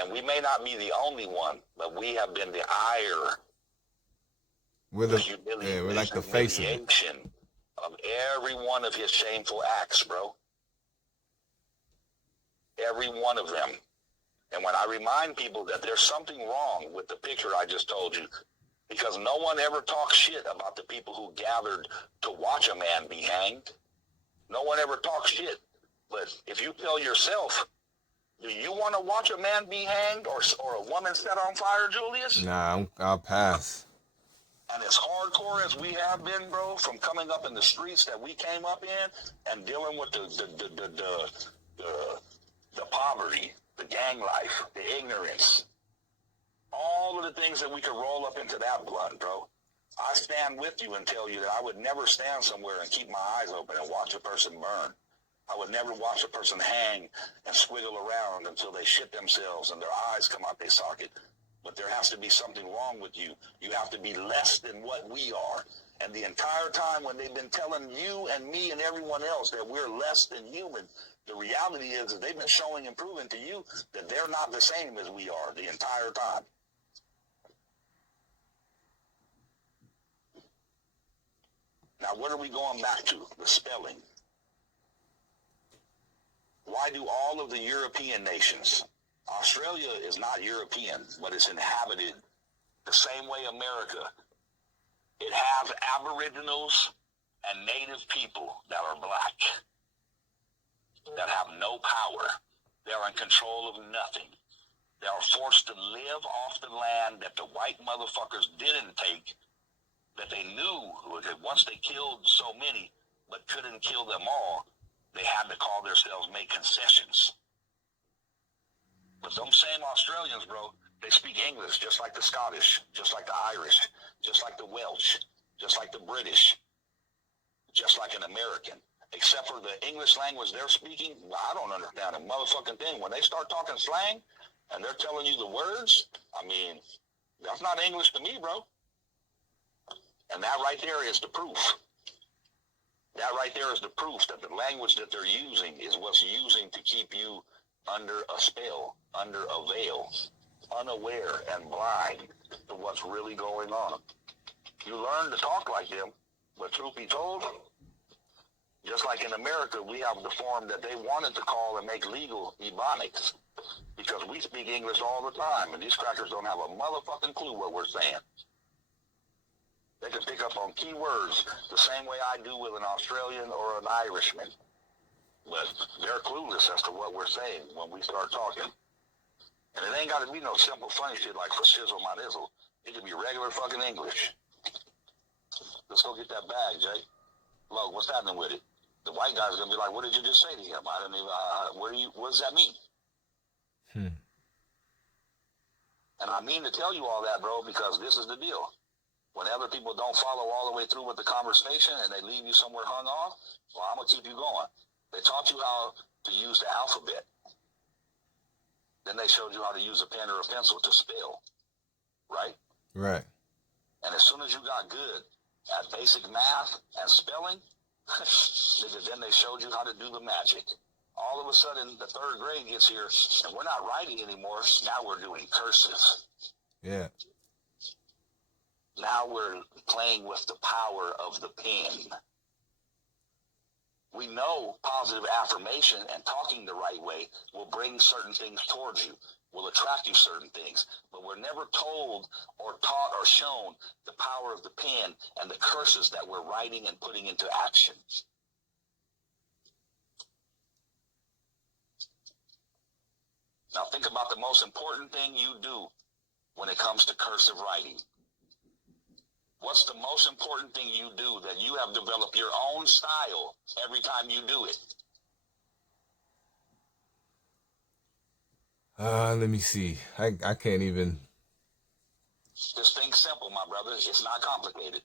And we may not be the only one, but we have been the ire. We're we're like the face of it. Of every one of his shameful acts, bro. Every one of them. And when I remind people that there's something wrong with the picture I just told you, because no one ever talks shit about the people who gathered to watch a man be hanged. No one ever talks shit. But if you tell yourself, do you want to watch a man be hanged or a woman set on fire, Julius? Nah, I'll pass. And as hardcore as we have been, bro, from coming up in the streets that we came up in and dealing with the poverty, the gang life, the ignorance, all of the things that we could roll up into that blunt, bro. I stand with you and tell you that I would never stand somewhere and keep my eyes open and watch a person burn. I would never watch a person hang and squiggle around until they shit themselves and their eyes come out their socket. But there has to be something wrong with you. You have to be less than what we are. And the entire time when they've been telling you and me and everyone else that we're less than human, the reality is that they've been showing and proving to you that they're not the same as we are the entire time. Now, what are we going back to? The spelling. Why do all of the European nations, Australia is not European, but it's inhabited the same way America. It has aboriginals and native people that are black, that have no power. They're in control of nothing. They are forced to live off the land that the white motherfuckers didn't take, that they knew that once they killed so many, but couldn't kill them all, they had to call themselves, make concessions. But them same Australians, bro, they speak English just like the Scottish, just like the Irish, just like the Welsh, just like the British, just like an American. Except for the English language they're speaking, I don't understand a motherfucking thing. When they start talking slang and they're telling you the words, I mean, that's not English to me, bro. And that right there is the proof. That right there is the proof that the language that they're using is what's using to keep you under a spell, under a veil, unaware and blind to what's really going on. You learn to talk like them, but truth be told, just like in America, we have the form that they wanted to call and make legal Ebonics, because we speak English all the time, and these crackers don't have a motherfucking clue what we're saying. They can pick up on keywords the same way I do with an Australian or an Irishman. But they're clueless as to what we're saying when we start talking. And it ain't got to be no simple funny shit like for sizzle my nizzle. It can be regular fucking English. Let's go get that bag, Jay. Look, what's happening with it? The white guy's gonna be like, "What did you just say to him? I don't even. What does that mean?" And I mean to tell you all that, bro, because this is the deal. When other people don't follow all the way through with the conversation and they leave you somewhere hung off, well, I'm gonna keep you going. They taught you how to use the alphabet. Then they showed you how to use a pen or a pencil to spell, right? Right. And as soon as you got good at basic math and spelling, then they showed you how to do the magic. All of a sudden, the third grade gets here, and we're not writing anymore. Now we're doing cursive. Yeah. Now we're playing with the power of the pen. We know positive affirmation and talking the right way will bring certain things towards you, will attract you certain things, but we're never told or taught or shown the power of the pen and the curses that we're writing and putting into action. Now think about the most important thing you do when it comes to cursive writing. What's the most important thing you do that you have developed your own style every time you do it? Let me see. I can't even. Just think simple, my brother. It's not complicated.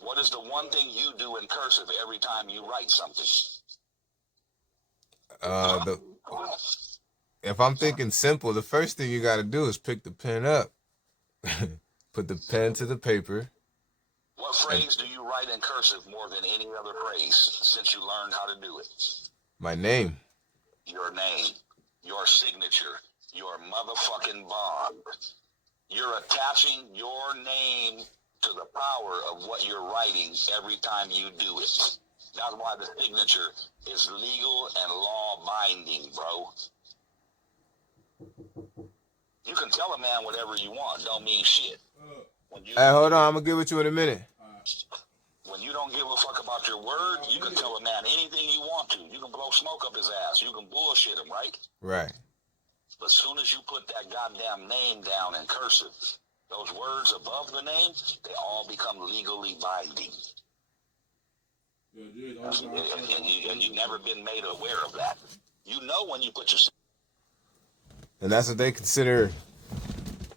What is the one thing you do in cursive every time you write something? If I'm thinking simple, the first thing you got to do is pick the pen up, put the pen to the paper. What phrase do you write in cursive more than any other phrase since you learned how to do it? My name. Your name, your signature, your motherfucking bond. You're attaching your name to the power of what you're writing every time you do it. That's why the signature is legal and law binding, bro. You can tell a man whatever you want, don't mean shit. Hey, hold on, I'm gonna get with you in a minute. When you don't give a fuck about your word, you can tell a man anything you want to. You can blow smoke up his ass. You can bullshit him, right? Right. But as soon as you put that goddamn name down in cursive, those words above the name, they all become legally binding. And you've never been made aware of that. You know when you put your... And that's what they consider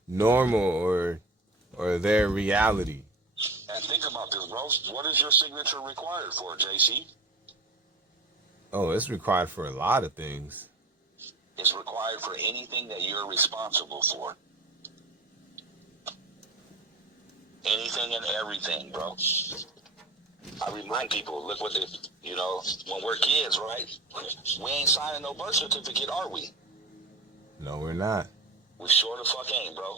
normal or their reality. And think about this, bro. What is your signature required for, JC? Oh, it's required for a lot of things. It's required for anything that you're responsible for. Anything and everything, bro. I remind people, look what when we're kids, right? We ain't signing no birth certificate, are we? No, we're not. We sure the fuck ain't, bro.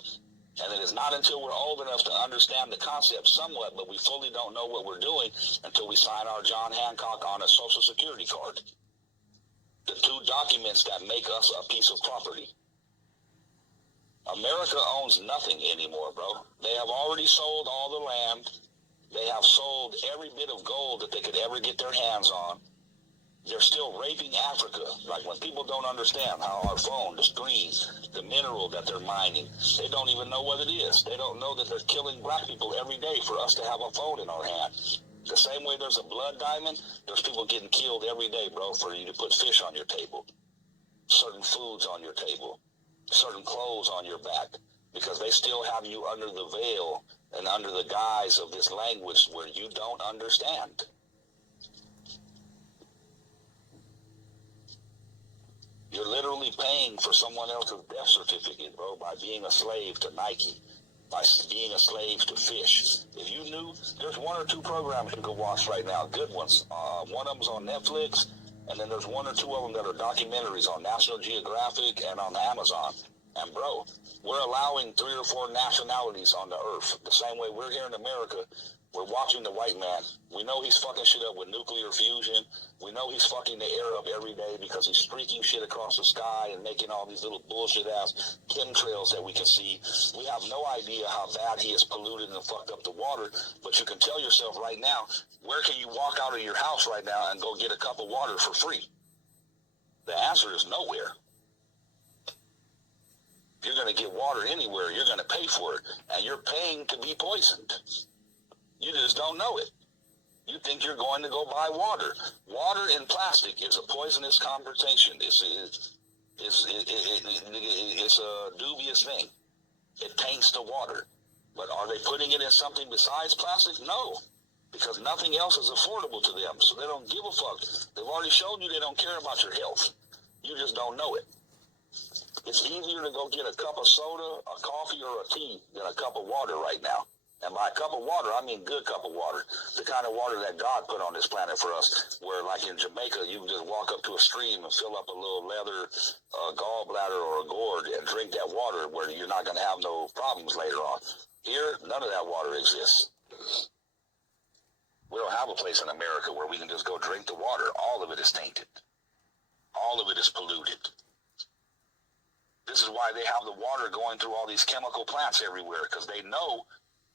And it is not until we're old enough to understand the concept somewhat, but we fully don't know what we're doing until we sign our John Hancock on a Social Security card. The two documents that make us a piece of property. America owns nothing anymore, bro. They have already sold all the land. They have sold every bit of gold that they could ever get their hands on. They're still raping Africa. Like when people don't understand how our phone, the screen, the mineral that they're mining, they don't even know what it is. They don't know that they're killing black people every day for us to have a phone in our hand. The same way there's a blood diamond, there's people getting killed every day, bro, for you to put fish on your table, certain foods on your table, certain clothes on your back, because they still have you under the veil and under the guise of this language where you don't understand. You're literally paying for someone else's death certificate, bro, by being a slave to Nike, by being a slave to fish. If you knew, there's one or two programs you can watch right now, good ones. One of them's on Netflix, and then there's one or two of them that are documentaries on National Geographic and on Amazon. And bro, we're allowing 3 or 4 nationalities on the earth. The same way we're here in America, we're watching the white man. We know he's fucking shit up with nuclear fusion. We know he's fucking the air up every day because he's streaking shit across the sky and making all these little bullshit ass chemtrails that we can see. We have no idea how bad he has polluted and fucked up the water, but you can tell yourself right now, where can you walk out of your house right now and go get a cup of water for free? The answer is nowhere. If you're going to get water anywhere, you're going to pay for it, and you're paying to be poisoned. You just don't know it. You think you're going to go buy water. Water in plastic is a poisonous combination. It's a dubious thing. It taints the water. But are they putting it in something besides plastic? No, because nothing else is affordable to them, so they don't give a fuck. They've already shown you they don't care about your health. You just don't know it. It's easier to go get a cup of soda, a coffee, or a tea than a cup of water right now. And by a cup of water, I mean good cup of water. The kind of water that God put on this planet for us, where like in Jamaica, you can just walk up to a stream and fill up a little leather gallbladder or a gourd and drink that water where you're not going to have no problems later on. Here, none of that water exists. We don't have a place in America where we can just go drink the water. All of it is tainted. All of it is polluted. This is why they have the water going through all these chemical plants everywhere, because they know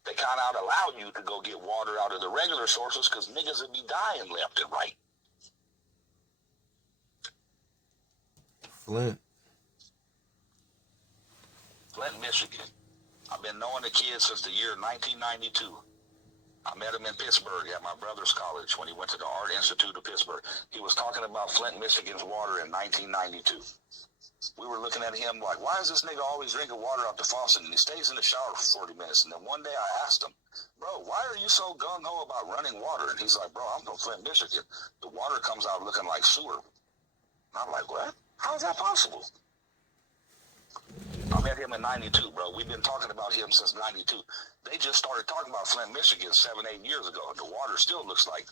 they kind of allow you to go get water out of the regular sources because niggas would be dying left and right. Flint, Michigan. I've been knowing the kid since the year 1992. I met him in Pittsburgh at my brother's college when he went to the Art Institute of Pittsburgh. He was talking about Flint, Michigan's water in 1992. We were looking at him like, why is this nigga always drinking water out the faucet? And he stays in the shower for 40 minutes. And then one day I asked him, bro, why are you so gung-ho about running water? And he's like, bro, I'm from Flint, Michigan. The water comes out looking like sewer. And I'm like, what? How is that possible? I met him in 92, bro. We've been talking about him since 92. They just started talking about Flint, Michigan 7-8 years ago. And the water still looks like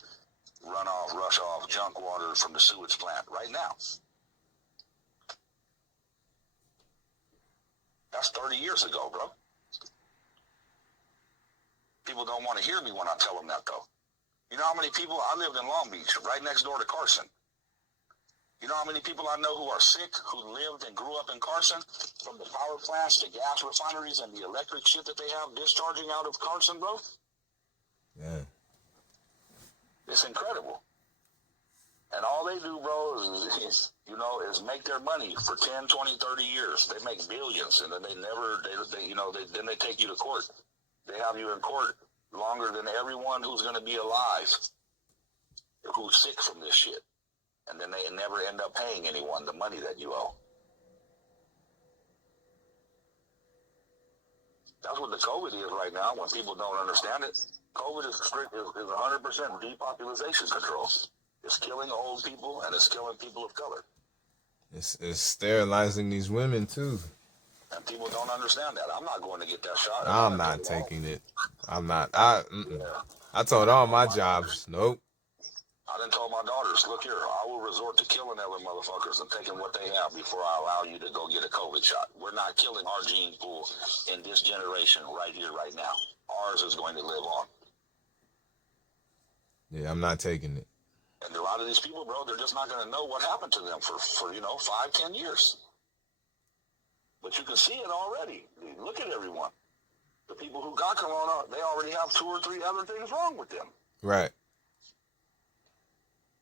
runoff, rush-off, junk water from the sewage plant right now. That's 30 years ago, bro. People don't want to hear me when I tell them that, though. You know how many people, I lived in Long Beach, right next door to Carson. You know how many people I know who are sick, who lived and grew up in Carson, from the power plants, the gas refineries, and the electric shit that they have discharging out of Carson, bro? Yeah. It's incredible. And all they do, bro, is make their money for 10, 20, 30 years. They make billions, and then then they take you to court. They have you in court longer than everyone who's going to be alive who's sick from this shit. And then they never end up paying anyone the money that you owe. That's what the COVID is right now when people don't understand it. COVID is 100% depopulation control. It's killing old people and it's killing people of color. It's sterilizing these women too. And people don't understand that. I'm not going to get that shot. I'm not taking it. I'm not. I told all my jobs, nope. I done told my daughters, look here, I will resort to killing other motherfuckers and taking what they have before I allow you to go get a COVID shot. We're not killing our gene pool in this generation right here, right now. Ours is going to live on. Yeah, I'm not taking it. And a lot of these people, bro, they're just not going to know what happened to them for 5, 10 years. But you can see it already. Look at everyone. The people who got corona, they already have 2 or 3 other things wrong with them. Right.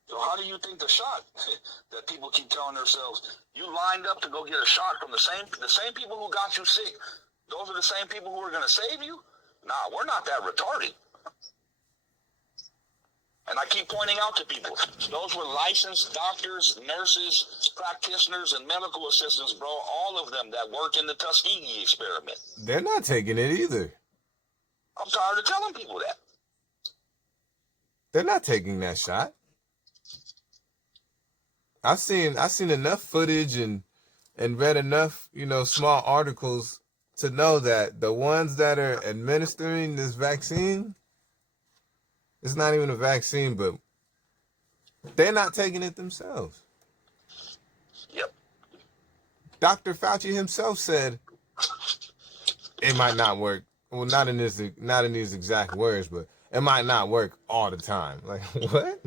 So how do you think the shot that people keep telling themselves, you lined up to go get a shot from the same people who got you sick, those are the same people who are going to save you? Nah, we're not that retarded. And I keep pointing out to people, those were licensed doctors, nurses, practitioners, and medical assistants, bro. All of them that worked in the Tuskegee experiment. They're not taking it either. I'm tired of telling people that. They're not taking that shot. I've seen enough footage and read enough, small articles to know that the ones that are administering this vaccine, it's not even a vaccine, but they're not taking it themselves. Yep. Dr. Fauci himself said it might not work. Well, not in these exact words, but it might not work all the time. Like, what?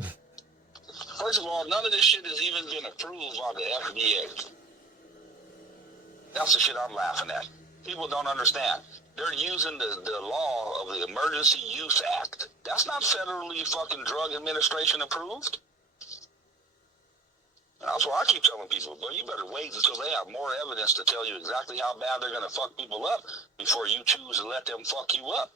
First of all, none of this shit has even been approved by the FDA. That's the shit I'm laughing at. People don't understand. They're using the law of the Emergency Use Act. That's not federally fucking drug administration approved. That's why I keep telling people, but you better wait until they have more evidence to tell you exactly how bad they're going to fuck people up before you choose to let them fuck you up.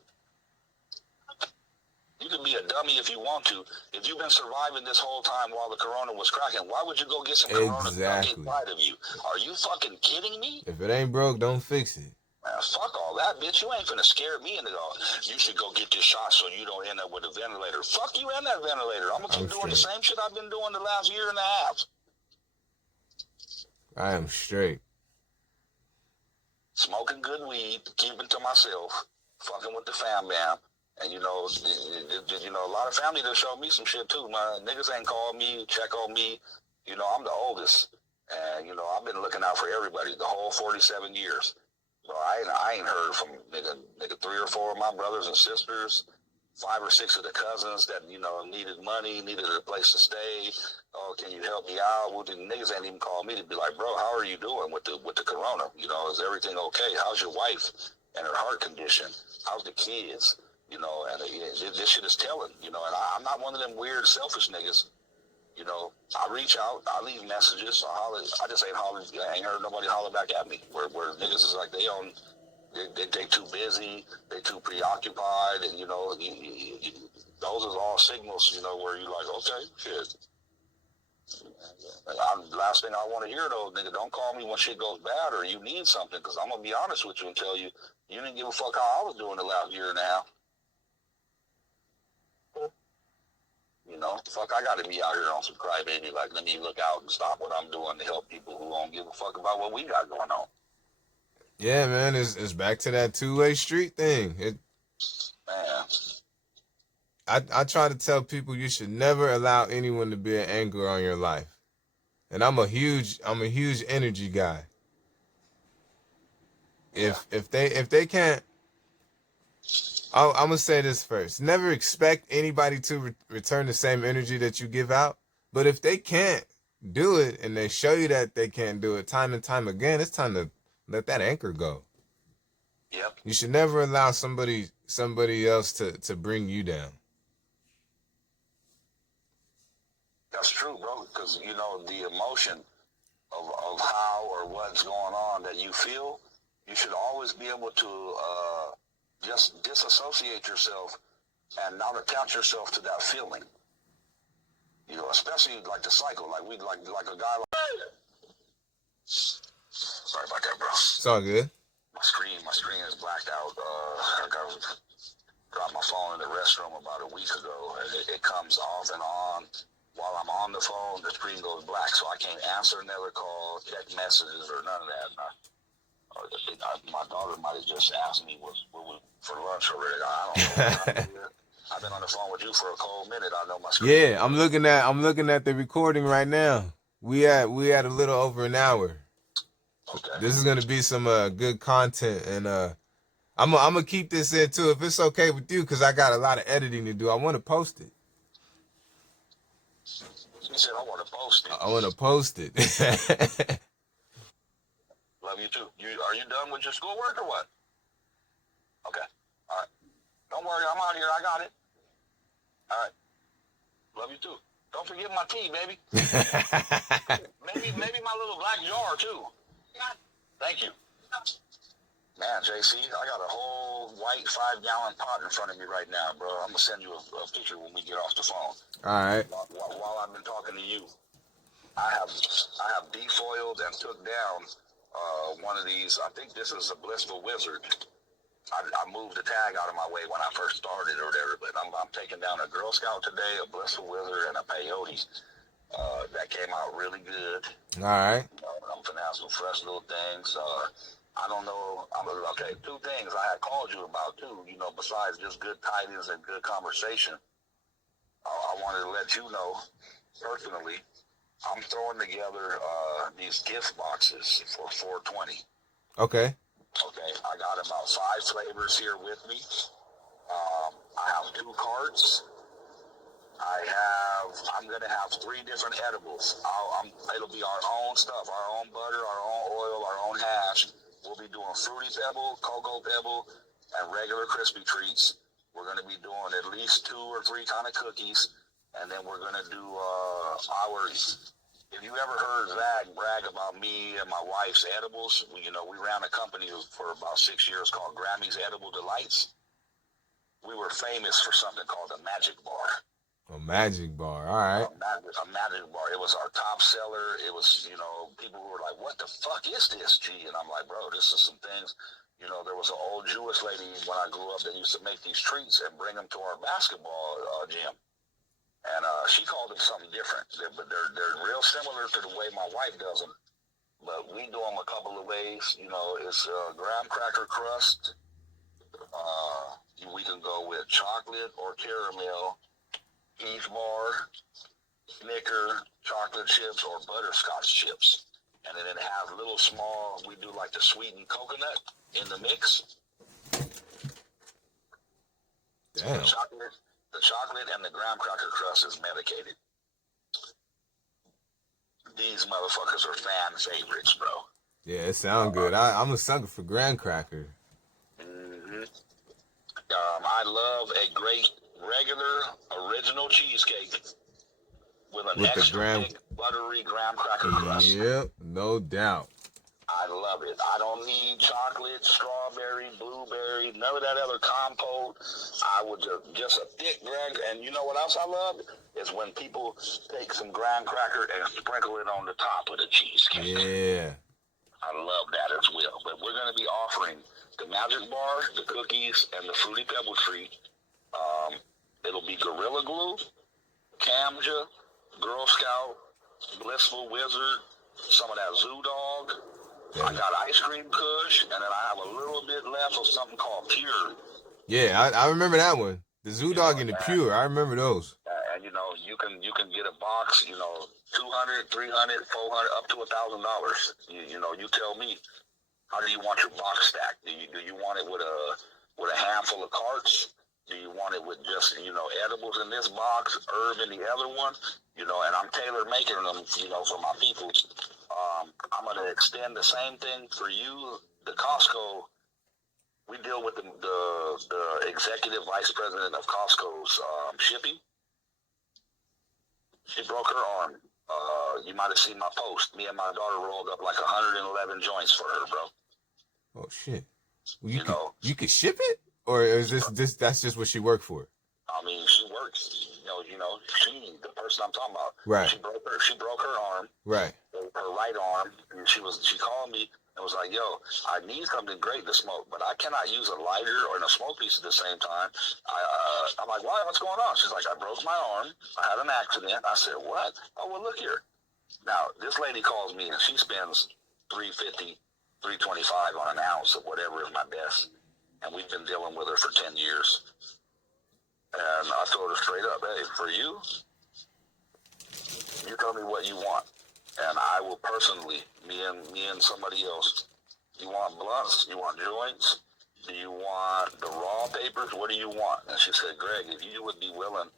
You can be a dummy if you want to. If you've been surviving this whole time while the corona was cracking, why would you go get some corona inside of you? Are you fucking kidding me? If it ain't broke, don't fix it. Man, fuck all that, bitch. You ain't finna scare me into all. You should go get this shot so you don't end up with a ventilator. Fuck you and that ventilator. I'm gonna keep doing the same shit I've been doing the last year and a half. I am straight. Smoking good weed, keeping to myself, fucking with the fam bam. And a lot of family that showed me some shit too. My niggas ain't called me, check on me. I'm the oldest. And, I've been looking out for everybody the whole 47 years. So I ain't heard from nigga 3 or 4 of my brothers and sisters, 5 or 6 of the cousins that, needed money, needed a place to stay. Oh, can you help me out? Well, the niggas ain't even called me to be like, bro, how are you doing with the corona? Is everything okay? How's your wife and her heart condition? How's the kids? And this shit is telling, and I'm not one of them weird, selfish niggas. I reach out, I leave messages, I just ain't holler, I ain't heard nobody holler back at me. Where niggas is like they too busy, they too preoccupied, and those are all signals, where you like, okay, shit. Last thing I want to hear though, nigga, don't call me when shit goes bad or you need something, because I'm gonna be honest with you and tell you, you didn't give a fuck how I was doing the last year and a half. Fuck, I gotta be out here on some crybaby, like, let me look out and stop what I'm doing to help people who don't give a fuck about what we got going on. Yeah, man, it's back to that two-way street thing. Man. I try to tell people you should never allow anyone to be an anchor on your life. And I'm a huge energy guy. Yeah. If they can't, I'm gonna say this first. Never expect anybody to return the same energy that you give out. But if they can't do it and they show you that they can't do it time and time again, it's time to let that anchor go. Yep. You should never allow somebody else to bring you down. That's true, bro. Because the emotion of how or what's going on that you feel, you should always be able to just disassociate yourself and not attach yourself to that feeling. Especially like the cycle, like a guy like. Sorry about that, bro. It's all good. My screen is blacked out. I dropped my phone in the restroom about a week ago, and it comes off and on. While I'm on the phone, the screen goes black, so I can't answer another call, check messages, or none of that. My daughter might have just asked me what was for lunch already. I don't know. I've been on the phone with you for a cold minute. I know my screen. Yeah, I'm looking at the recording right now. We at a little over an hour. Okay. This is gonna be some good content, and I'm gonna keep this in too, if it's okay with you, because I got a lot of editing to do. I want to post it. He said, I want to post it. I want to post it. Love you too. Are you done with your schoolwork or what? Okay. All right. Don't worry, I'm out here. I got it. All right. Love you too. Don't forget my tea, baby. maybe my little black jar too. Thank you. Man, JC, I got a whole white 5-gallon pot in front of me right now, bro. I'm gonna send you a picture when we get off the phone. All right. While I've been talking to you, I have defoiled and took down one of these. I think this is a Blissful Wizard. I moved the tag out of my way when I first started or whatever, but I'm taking down a Girl Scout today, a Blissful Wizard, and a peyote. That came out really good. All right. I'm gonna have some fresh little things. I don't know. Okay, 2 things I had called you about too. You know, besides just good tidings and good conversation, I wanted to let you know personally. I'm throwing together these gift boxes for 420. Okay. Okay, I got about 5 flavors here with me. I have 2 carts. I'm gonna have 3 different edibles. It'll be our own stuff, our own butter, our own oil, our own hash. We'll be doing Fruity Pebble, Cocoa Pebble, and regular crispy treats. We're gonna be doing at least 2 or 3 kind of cookies, and then we're gonna do ours. If you ever heard Zach brag about me and my wife's edibles, we ran a company for about 6 years called Grammy's Edible Delights. We were famous for something called a magic bar. A magic bar. All right. A magic bar. It was our top seller. It was, people were like, what the fuck is this, G? And I'm like, bro, this is some things. There was an old Jewish lady when I grew up that used to make these treats and bring them to our basketball gym. And she called them something different. But they're real similar to the way my wife does them. But we do them a couple of ways. It's graham cracker crust. We can go with chocolate or caramel. Heath bar, Snicker, chocolate chips, or butterscotch chips. And then it has little small, we do like the sweetened coconut in the mix. Damn. The chocolate and the graham cracker crust is medicated. These motherfuckers are fan favorites, bro. Yeah, it sounds good. I'm a sucker for graham cracker. Mm-hmm. I love a great regular original cheesecake with an extra thick buttery graham cracker crust. Yep, no doubt. I love it. I don't need chocolate, strawberry, blueberry, none of that other compote. I would just a thick graham. And you know what else I love? Is when people take some graham cracker and sprinkle it on the top of the cheesecake. Yeah. I love that as well. But we're going to be offering the magic bar, the cookies, and the Fruity Pebble treat. It'll be Gorilla Glue, Camja, Girl Scout, Blissful Wizard, some of that Zoo Dog. Yeah. I got ice cream kush, and then I have a little bit left of something called Pure. Yeah, I remember that one. The Zoo Dog and the Pure. I remember those. And you can get a box, $200, $300, $400, up to $1,000. You tell me, how do you want your box stacked? Do you want it with a handful of carts? Do you want it with just, edibles in this box, herb in the other one? And I'm tailor making them, for my people. I'm going to extend the same thing for you. The Costco, we deal with the executive vice president of Costco's shipping. She broke her arm. You might have seen my post. Me and my daughter rolled up like 111 joints for her, bro. Oh, shit. Well, you could ship it? Or is that's just what she worked for? I mean, she works. She, the person I'm talking about. Right. She broke her arm. Right. Her right arm. And she called me and was like, "Yo, I need something great to smoke, but I cannot use a lighter or a smoke piece at the same time." I'm like, "Why? What's going on?" She's like, "I broke my arm. I had an accident." I said, "What?" "Oh, well, look here." Now, this lady calls me and she spends $350, $325 on an ounce of whatever is my best. And we've been dealing with her for 10 years. And I told her straight up, "Hey, for you tell me what you want. And I will personally, me and somebody else, you want blunts? You want joints? Do you want the raw papers? What do you want?" And she said, "Greg, if you would be willing,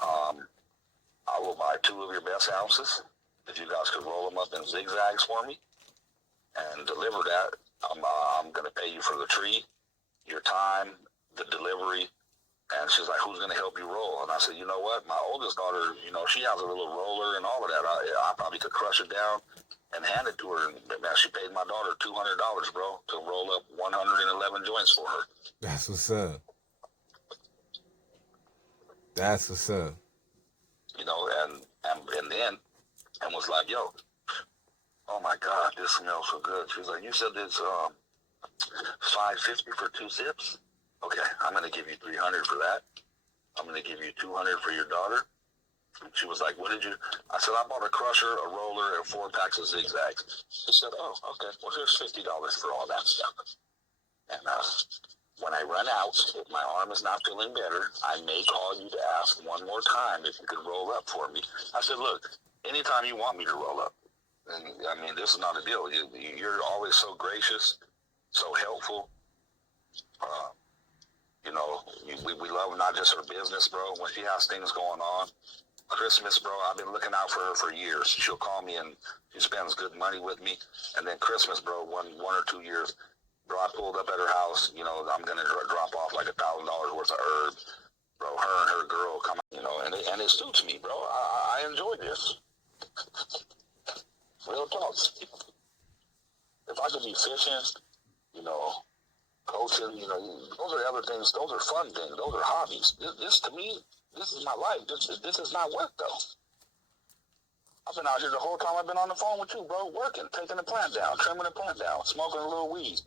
I will buy 2 of your best ounces. If you guys could roll them up in zigzags for me and deliver that, I'm going to pay you for the tree, your time, the delivery, And she's like, who's going to help you roll? And I said, you know what? My oldest daughter, you know, she has a little roller and all of that. I probably could crush it down and hand it to her. And man, she paid my daughter $200, bro, to roll up 111 joints for her. That's what's up. That's what's up. You know, and then and was like, yo, oh my God, this smells so good. She's like, you said it's $550 for 2 zips? Okay, I'm going to give you $300 for that. I'm going to give you $200 for your daughter. And she was like, what did you? I said, I bought a crusher, a roller, and 4 packs of zigzags. She said, oh, okay. Well, here's $50 for all that stuff. And when I run out, if my arm is not feeling better, I may call you to ask one more time if you could roll up for me. I said, look, anytime you want me to roll up. And, I mean, this is not a deal. You're always so gracious, so helpful. You know, we love not just her business, bro. When she has things going on, Christmas, bro, I've been looking out for her for years. She'll call me and she spends good money with me. And then Christmas, bro, one or 2 years, bro, I pulled up at her house. You know, I'm gonna drop off like $1,000 worth of herbs, bro. Her and her girl come, you know, and it suits me, bro. I enjoy this. Real talk. If I could be fishing, you know, coaching, you know, those are other things. Those are fun things. Those are hobbies. This to me, this is my life. This is not work, though. I've been out here the whole time I've been on the phone with you, bro, working, taking the plant down, trimming the plant down, smoking a little weed,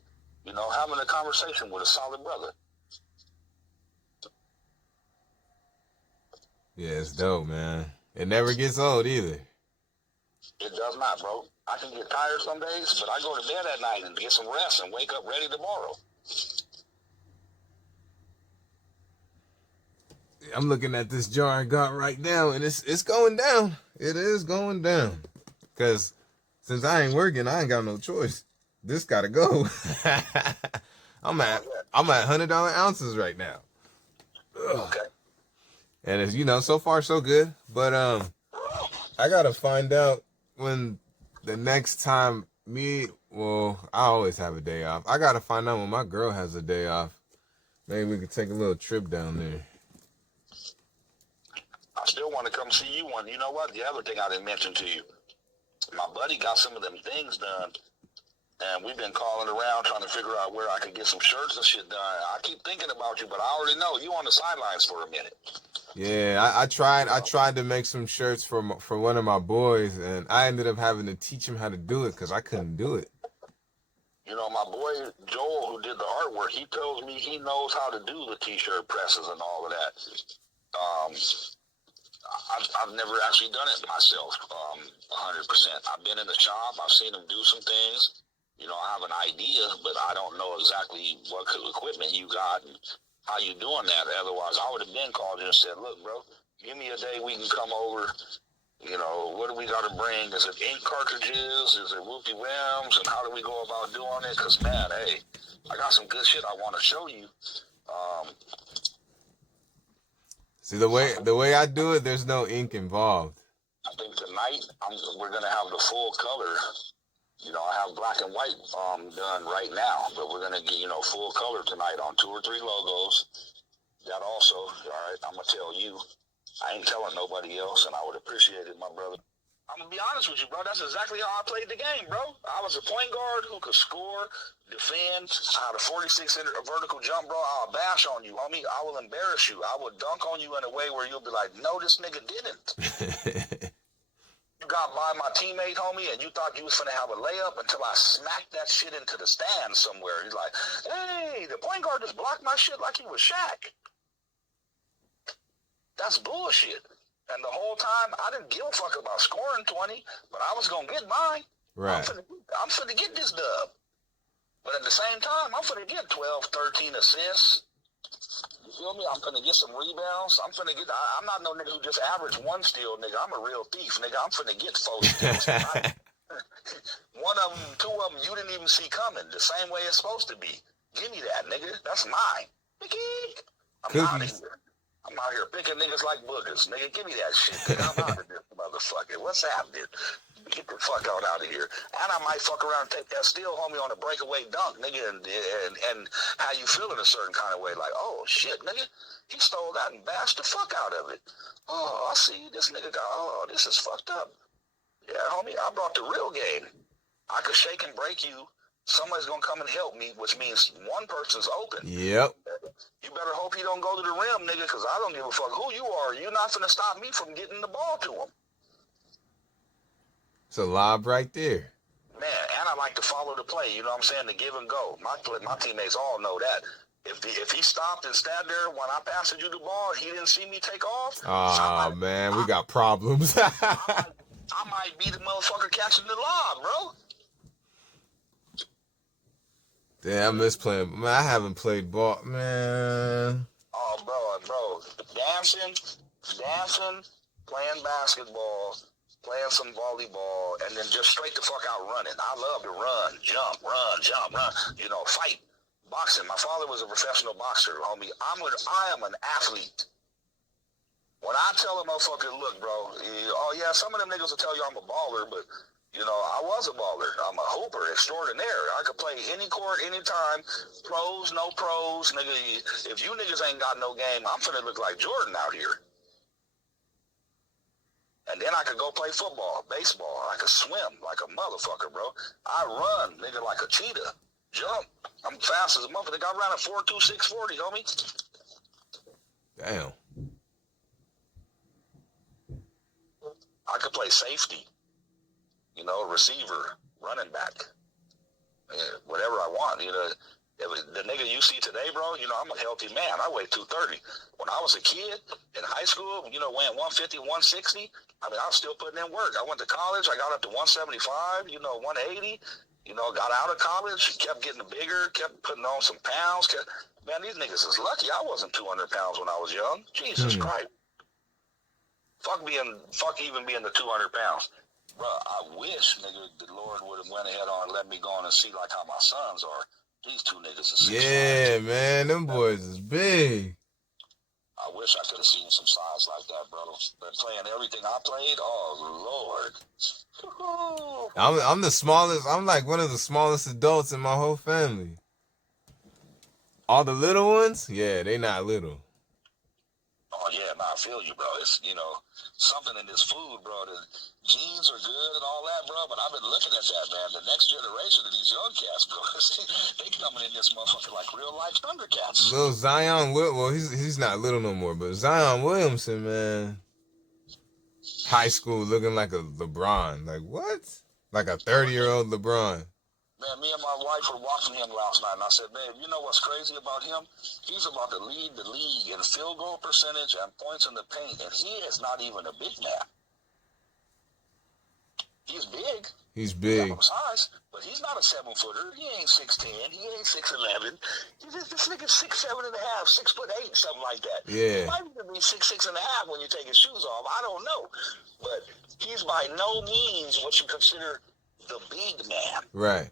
you know, having a conversation with a solid brother. Yeah, it's dope, man. It never gets old either. It does not, bro. I can get tired some days, but I go to bed at night and get some rest and wake up ready tomorrow. I'm looking at this jar I got right now, and it's going down. It is going down. Cause since I ain't working, I ain't got no choice. This gotta go. I'm at $100 ounces right now. Ugh. Okay. And it's, you know, so far so good. But I gotta find out when the next time I always have a day off. I gotta find out when my girl has a day off. Maybe we could take a little trip down there. I still want to come see you one. You know what? The other thing I didn't mention to you, my buddy got some of them things done, and we've been calling around trying to figure out where I can get some shirts and shit done. I keep thinking about you, but I already know you on the sidelines for a minute. Yeah, I tried to make some shirts for one of my boys, and I ended up having to teach him how to do it because I couldn't do it. You know, my boy Joel, who did the artwork, he tells me he knows how to do the t-shirt presses and all of that. I've never actually done it myself, 100%. I've been in the shop. I've seen him do some things. You know, I have an idea, but I don't know exactly what equipment you got and how you doing that. Otherwise, I would have been called you and said, look, bro, give me a day we can come over. You know, what do we got to bring? Is it ink cartridges? Is it whoopie whims? And how do we go about doing it? Because, man, hey, I got some good shit I want to show you. See, the way I do it, there's no ink involved. I think tonight we're gonna have the full color. You know, I have black and white done right now, but we're gonna get, you know, full color tonight on 2 or 3 logos. That also, all right, I'm gonna tell you, I ain't telling nobody else, and I would appreciate it, my brother. I'm gonna be honest with you, bro. That's exactly how I played the game, bro. I was a point guard who could score, defend. I had a 46 vertical jump, bro. I'll bash on you, homie. I will embarrass you. I will dunk on you in a way where you'll be like, no, this nigga didn't. You got by my teammate, homie, and you thought you was finna have a layup until I smacked that shit into the stand somewhere. He's like, hey, the point guard just blocked my shit like he was Shaq. That's bullshit. And the whole time, I didn't give a fuck about scoring 20, but I was going to get mine. Right. I'm finna get this dub. But at the same time, I'm finna get 12, 13 assists. You feel me? I'm finna get some rebounds. I'm not no nigga who just averaged 1 steal, nigga. I'm a real thief, nigga. I'm finna get 4 steals. 1 of them, 2 of them, you didn't even see coming. The same way it's supposed to be. Give me that, nigga. That's mine. I'm out of here. I'm out here picking niggas like boogers. Nigga, give me that shit. I'm out of this mother. motherfucker. What's happening? Get the fuck out of here. And I might fuck around and take that steal, homie, on a breakaway dunk, nigga, and how you feel in a certain kind of way. Like, oh, shit, nigga, he stole that and bashed the fuck out of it. Oh, I see. This nigga got, oh, this is fucked up. Yeah, homie, I brought the real game. I could shake and break you. Somebody's going to come and help me, which means one person's open. Yep. You better hope you don't go to the rim, nigga, because I don't give a fuck who you are. You're not going to stop me from getting the ball to him. It's a lob right there. Man, and I like to follow the play, you know what I'm saying, the give and go. My teammates all know that. If he stopped and stood there when I passed you the ball, he didn't see me take off. Oh, man, we got problems. I might be the motherfucker catching the lob, bro. Damn, I miss playing. Man, I haven't played ball, man. Oh, bro. Dancing, playing basketball, playing some volleyball, and then just straight the fuck out running. I love to run, jump, you know, fight. Boxing. My father was a professional boxer, homie. I am an athlete. When I tell a motherfucker, look, bro, oh yeah, some of them niggas will tell you I'm a baller, but you know, I was a baller. I'm a hooper extraordinaire. I could play any court, anytime. Pros, no pros. Nigga, if you niggas ain't got no game, I'm finna look like Jordan out here. And then I could go play football, baseball. I could swim like a motherfucker, bro. I run, nigga, like a cheetah. Jump. I'm fast as a motherfucker. I ran a 4.26 40, homie. Damn. I could play safety. You know, receiver, running back, whatever I want. You know, the nigga you see today, bro, you know, I'm a healthy man. I weigh 230. When I was a kid in high school, you know, weighing 150, 160, I mean, I was still putting in work. I went to college. I got up to 175, you know, 180. You know, got out of college, kept getting bigger, kept putting on some pounds. Man, these niggas is lucky I wasn't 200 pounds when I was young. Jesus Christ. Fuck even being the 200 pounds. Bro, I wish, nigga, the Lord would have went ahead on and let me go on and see like how my sons are. These two niggas are 6'5". Yeah, man, them boys is big. I wish I could have seen some size like that, brother. But playing everything I played, oh Lord. I'm the smallest. I'm like one of the smallest adults in my whole family. All the little ones, yeah, they not little. Oh yeah, I feel you, bro. It's, you know, something in this food, bro. The genes are good and all that, bro. But I've been looking at that, man. The next generation of these young cats, bro, they coming in this motherfucker like real life Thundercats. Little Zion, well, he's not little no more, but Zion Williamson, man, high school looking like a LeBron. Like what? Like a 30-year-old LeBron. Man, me and my wife were watching him last night, and I said, babe, you know what's crazy about him? He's about to lead the league in field goal percentage and points in the paint, and he is not even a big man. He's big. He's big. He's size, but he's not a 7-footer. He ain't 6'10". He ain't 6'11". This nigga's 6'7.5", 6'8", something like that. Yeah. He might even be 6'6.5" when you take his shoes off. I don't know, but he's by no means what you consider the big man. Right.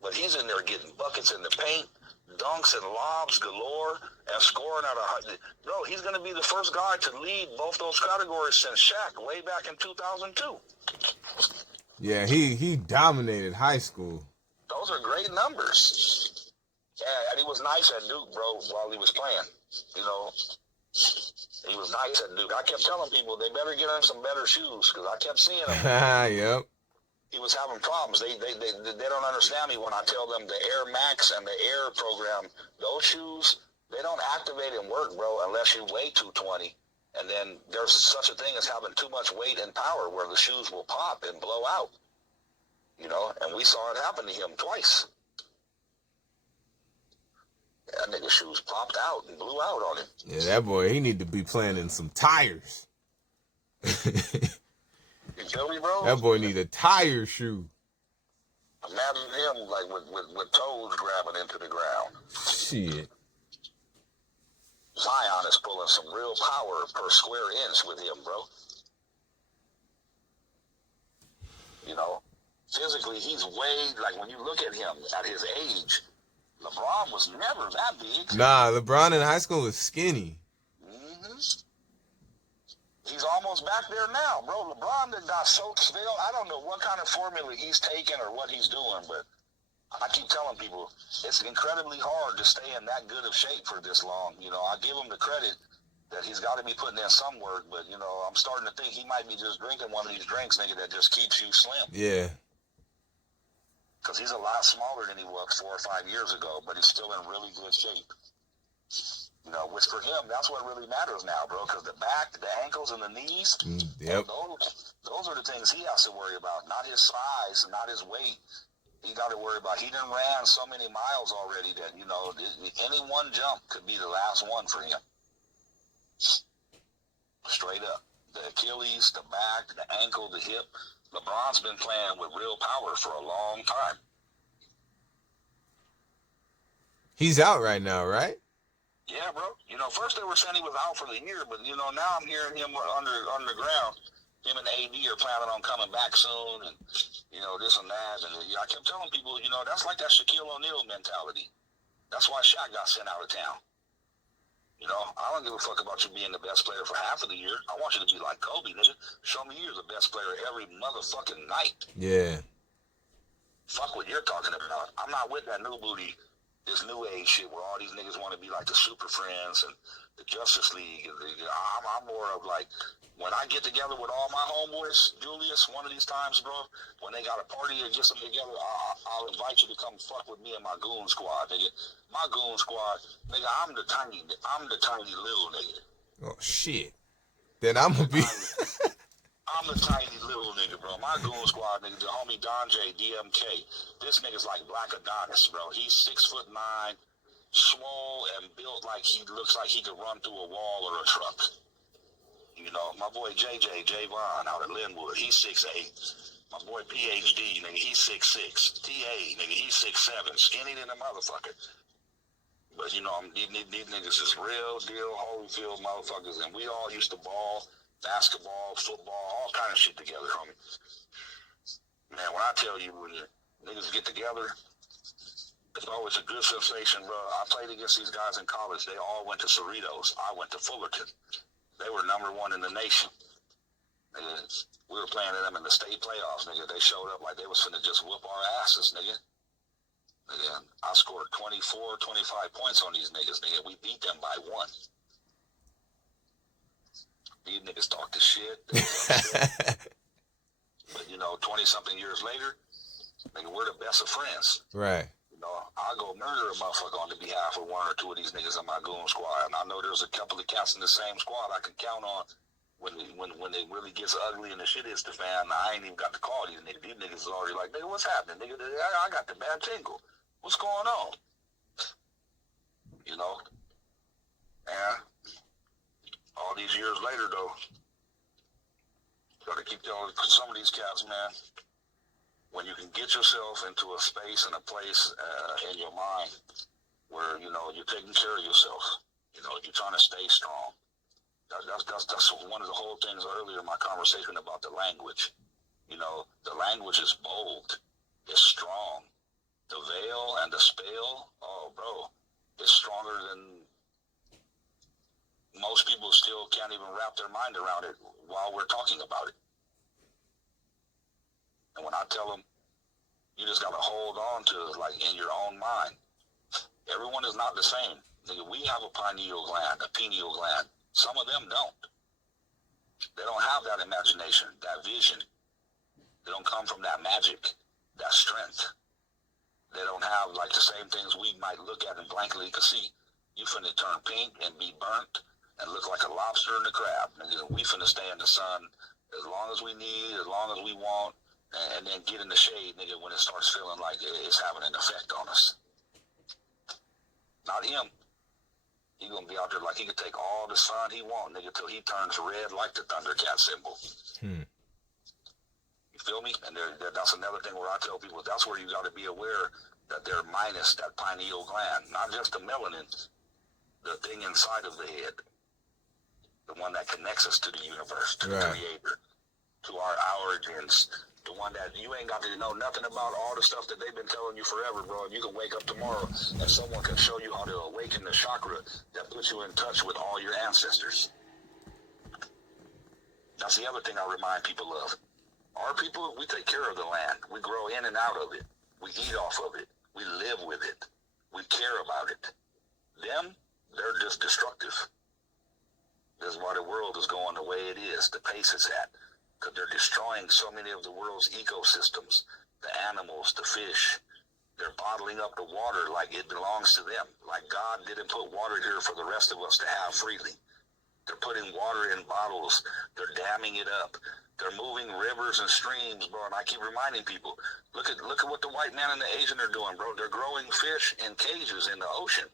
But he's in there getting buckets in the paint, dunks and lobs galore, and scoring at 100. Bro, he's going to be the first guy to lead both those categories since Shaq way back in 2002. Yeah, he dominated high school. Those are great numbers. Yeah, and he was nice at Duke, bro, while he was playing. You know, he was nice at Duke. I kept telling people they better get him some better shoes because I kept seeing him. Yep. He was having problems. They don't understand me when I tell them the Air Max and the Air program, those shoes, they don't activate and work, bro, unless you weigh 220. And then there's such a thing as having too much weight and power where the shoes will pop and blow out. You know, and we saw it happen to him twice. That nigga's shoes popped out and blew out on him. Yeah, that boy, he need to be playing in some tires. You feel me, bro? That boy need a tire shoe. Imagine him like with toes grabbing into the ground. Shit. Zion is pulling some real power per square inch with him, bro. You know, physically he's way, like when you look at him at his age, LeBron was never that big. Nah, LeBron in high school was skinny. Mm-hmm. He's almost back there now, bro. LeBron done got so svelte. I don't know what kind of formula he's taking or what he's doing, but I keep telling people it's incredibly hard to stay in that good of shape for this long. You know, I give him the credit that he's got to be putting in some work, but, you know, I'm starting to think he might be just drinking one of these drinks, nigga, that just keeps you slim. Yeah. Because he's a lot smaller than he was 4 or 5 years ago, but he's still in really good shape. You know, which for him, that's what really matters now, bro, because the back, the ankles, and the knees, Yep. those are the things he has to worry about, not his size, not his weight. He got to worry about, he done ran so many miles already that, you know, any one jump could be the last one for him. Straight up. The Achilles, the back, the ankle, the hip. LeBron's been playing with real power for a long time. He's out right now, right? Yeah, bro. You know, first they were saying he was out for the year, but, you know, now I'm hearing him underground. Him and AD are planning on coming back soon, and, you know, this and that. And I kept telling people, you know, that's like that Shaquille O'Neal mentality. That's why Shaq got sent out of town. You know, I don't give a fuck about you being the best player for half of the year. I want you to be like Kobe, nigga. Show me you're the best player every motherfucking night. Yeah. Fuck what you're talking about. I'm not with that new booty, this new age shit where all these niggas want to be like the Super Friends and the Justice League. I'm more of like, when I get together with all my homeboys, Julius, one of these times, bro, when they got a party or get some together, I'll invite you to come fuck with me and my goon squad, nigga. My goon squad, nigga, I'm the tiny little nigga. Oh, shit. Then I'm gonna be... I'm the tiny little nigga, bro. My goon squad, nigga, the homie Don J, DMK. This nigga's like Black Adonis, bro. He's 6'9", swole and built like he looks like he could run through a wall or a truck. You know, my boy JJ, Javon out of Linwood, he's 6'8". My boy PhD, nigga, he's 6'6". TA, nigga, he's 6'7". Skinny than a motherfucker. But, you know, these niggas is real deal Holyfield motherfuckers, and we all used to ball, basketball, football, all kind of shit together, homie. Man, when I tell you, when niggas get together, it's always a good sensation, bro. I played against these guys in college. They all went to Cerritos. I went to Fullerton. They were #1 in the nation. Nigga, we were playing them in the state playoffs, nigga. They showed up like they was finna just whoop our asses, nigga. Nigga, I scored 24, 25 points on these niggas, nigga. We beat them by 1. These niggas talk the shit. But, you know, 20-something years later, nigga, we're the best of friends. Right. You know, I'll go murder a motherfucker on the behalf of 1 or 2 of these niggas in my goon squad. And I know there's a couple of cats in the same squad I can count on when it really gets ugly and the shit hits the fan. I ain't even got to call these niggas. These niggas is already like, nigga, what's happening? Nigga, I got the bad tingle. What's going on? You know? And all these years later, though, gotta keep telling some of these cats, man, when you can get yourself into a space and a place in your mind where, you know, you're taking care of yourself, you know, you're trying to stay strong. That's one of the whole things earlier in my conversation about the language. You know, the language is bold. It's strong. The veil and the spell, oh, bro, it's stronger than most people still can't even wrap their mind around it while we're talking about it. And when I tell them, you just got to hold on to it, like, in your own mind. Everyone is not the same. Nigga, we have a pineal gland. Some of them don't. They don't have that imagination, that vision. They don't come from that magic, that strength. They don't have, like, the same things we might look at and blankly could see. You finna turn pink and be burnt and look like a lobster in the crab. Nigga, we finna stay in the sun as long as we need, as long as we want, and then get in the shade, nigga, when it starts feeling like it's having an effect on us. Not him. He gonna be out there like he could take all the sun he want, nigga, till he turns red like the Thundercat symbol. You feel me? And that's another thing where I tell people that's where you got to be aware that they're minus that pineal gland, not just the melanin, the thing inside of the head, the one that connects us to the universe, to the Creator, to our origins, the one that you ain't got to know nothing about all the stuff that they've been telling you forever, bro. And you can wake up tomorrow and someone can show you how to awaken the chakra that puts you in touch with all your ancestors. That's the other thing I remind people of. Our people, we take care of the land. We grow in and out of it. We eat off of it. We live with it. We care about it. Them, they're just destructive. This is why the world is going the way it is, the pace it's at. Because they're destroying so many of the world's ecosystems, the animals, the fish. They're bottling up the water like it belongs to them. Like God didn't put water here for the rest of us to have freely. They're putting water in bottles. They're damming it up. They're moving rivers and streams, bro. And I keep reminding people, look at what the white man and the Asian are doing, bro. They're growing fish in cages in the ocean.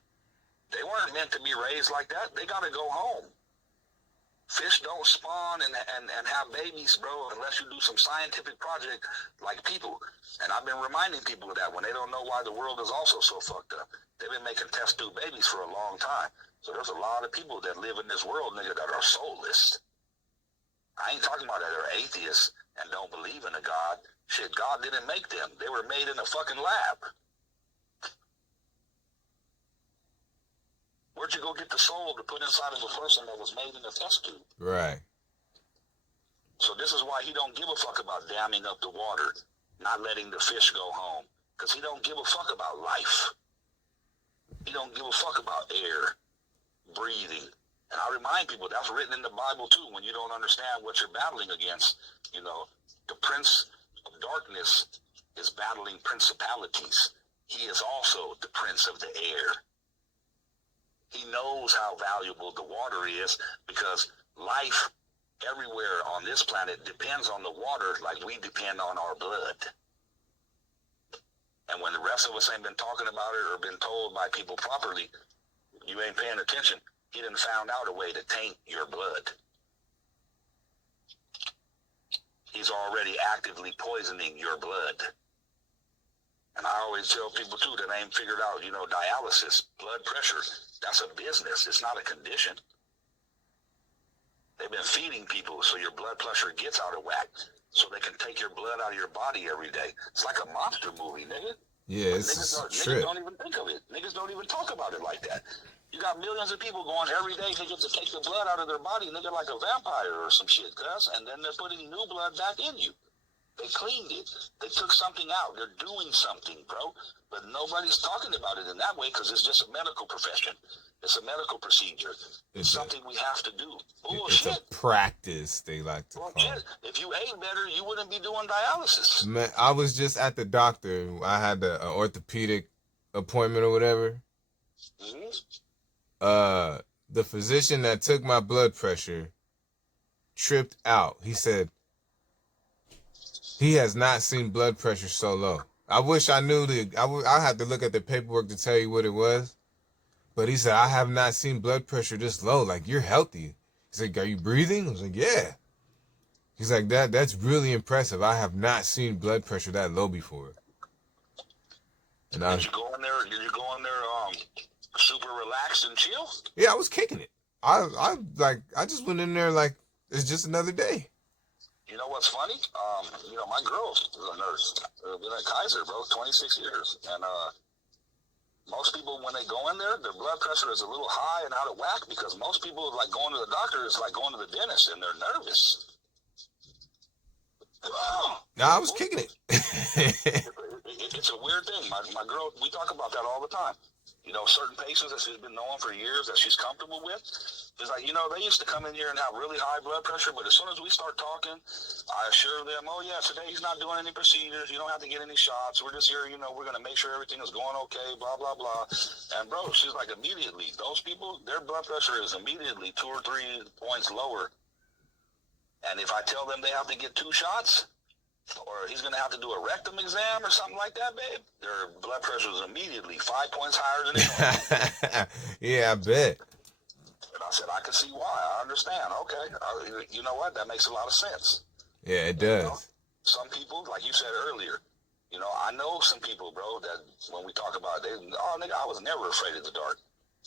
They weren't meant to be raised like that. They got to go home. Fish don't spawn and have babies, bro, unless you do some scientific project like people. And I've been reminding people of that when they don't know why the world is also so fucked up. They've been making test tube babies for a long time. So there's a lot of people that live in this world, nigga, that are soulless. I ain't talking about that they're atheists and don't believe in a God. Shit, God didn't make them. They were made in a fucking lab. Where'd you go get the soul to put inside of a person that was made in a test tube? Right. So this is why he don't give a fuck about damming up the water, not letting the fish go home. Because he don't give a fuck about life. He don't give a fuck about air, breathing. And I remind people, that's written in the Bible too, when you don't understand what you're battling against. You know, the prince of darkness is battling principalities. He is also the prince of the air. He knows how valuable the water is because life everywhere on this planet depends on the water like we depend on our blood. And when the rest of us ain't been talking about it or been told by people properly, you ain't paying attention. He done found out a way to taint your blood. He's already actively poisoning your blood. And I always tell people too that ain't figured out, you know, dialysis, blood pressure, that's a business. It's not a condition. They've been feeding people so your blood pressure gets out of whack, so they can take your blood out of your body every day. It's like a monster movie, nigga. Yeah, Niggas don't even think of it. Niggas don't even talk about it like that. You got millions of people going every day, nigga, to take the blood out of their body, nigga, like a vampire or some shit, cuz, and then they're putting new blood back in you. They cleaned it. They took something out. They're doing something, bro. But nobody's talking about it in that way because it's just a medical profession. It's a medical procedure. It's something we have to do. Bullshit. It's a practice, they like to call it. If you ate better, you wouldn't be doing dialysis. Man, I was just at the doctor. I had an orthopedic appointment or whatever. Mm-hmm. The physician that took my blood pressure tripped out. He said he has not seen blood pressure so low. I wish I knew I have to look at the paperwork to tell you what it was. But he said, I have not seen blood pressure this low. Like, you're healthy. He's like, are you breathing? I was like, yeah. He's like, that's really impressive. I have not seen blood pressure that low before. And Did you go in there super relaxed and chill? Yeah, I was kicking it. I just went in there like it's just another day. You know what's funny? You know, my girl is a nurse. Been at Kaiser, bro, 26 years. And most people, when they go in there, their blood pressure is a little high and out of whack because most people, like, going to the doctor is like going to the dentist, and they're nervous. No, I was kicking it. It's a weird thing. My girl, we talk about that all the time. You know, certain patients that she's been knowing for years that she's comfortable with. It's like, you know, they used to come in here and have really high blood pressure, but as soon as we start talking, I assure them, oh, yeah, today he's not doing any procedures. You don't have to get any shots. We're just here, you know, we're going to make sure everything is going okay, blah, blah, blah. And, bro, she's like, immediately, those people, their blood pressure is immediately 2 or 3 points lower. And if I tell them they have to get 2 shots, or he's going to have to do a rectum exam or something like that, babe, their blood pressure is immediately 5 points higher than it. Yeah, I bet. And I said, I can see why. I understand. Okay. You know what? That makes a lot of sense. Yeah, it does. You know, some people, like you said earlier, you know, I know some people, bro, that when we talk about it, oh, nigga, I was never afraid of the dark.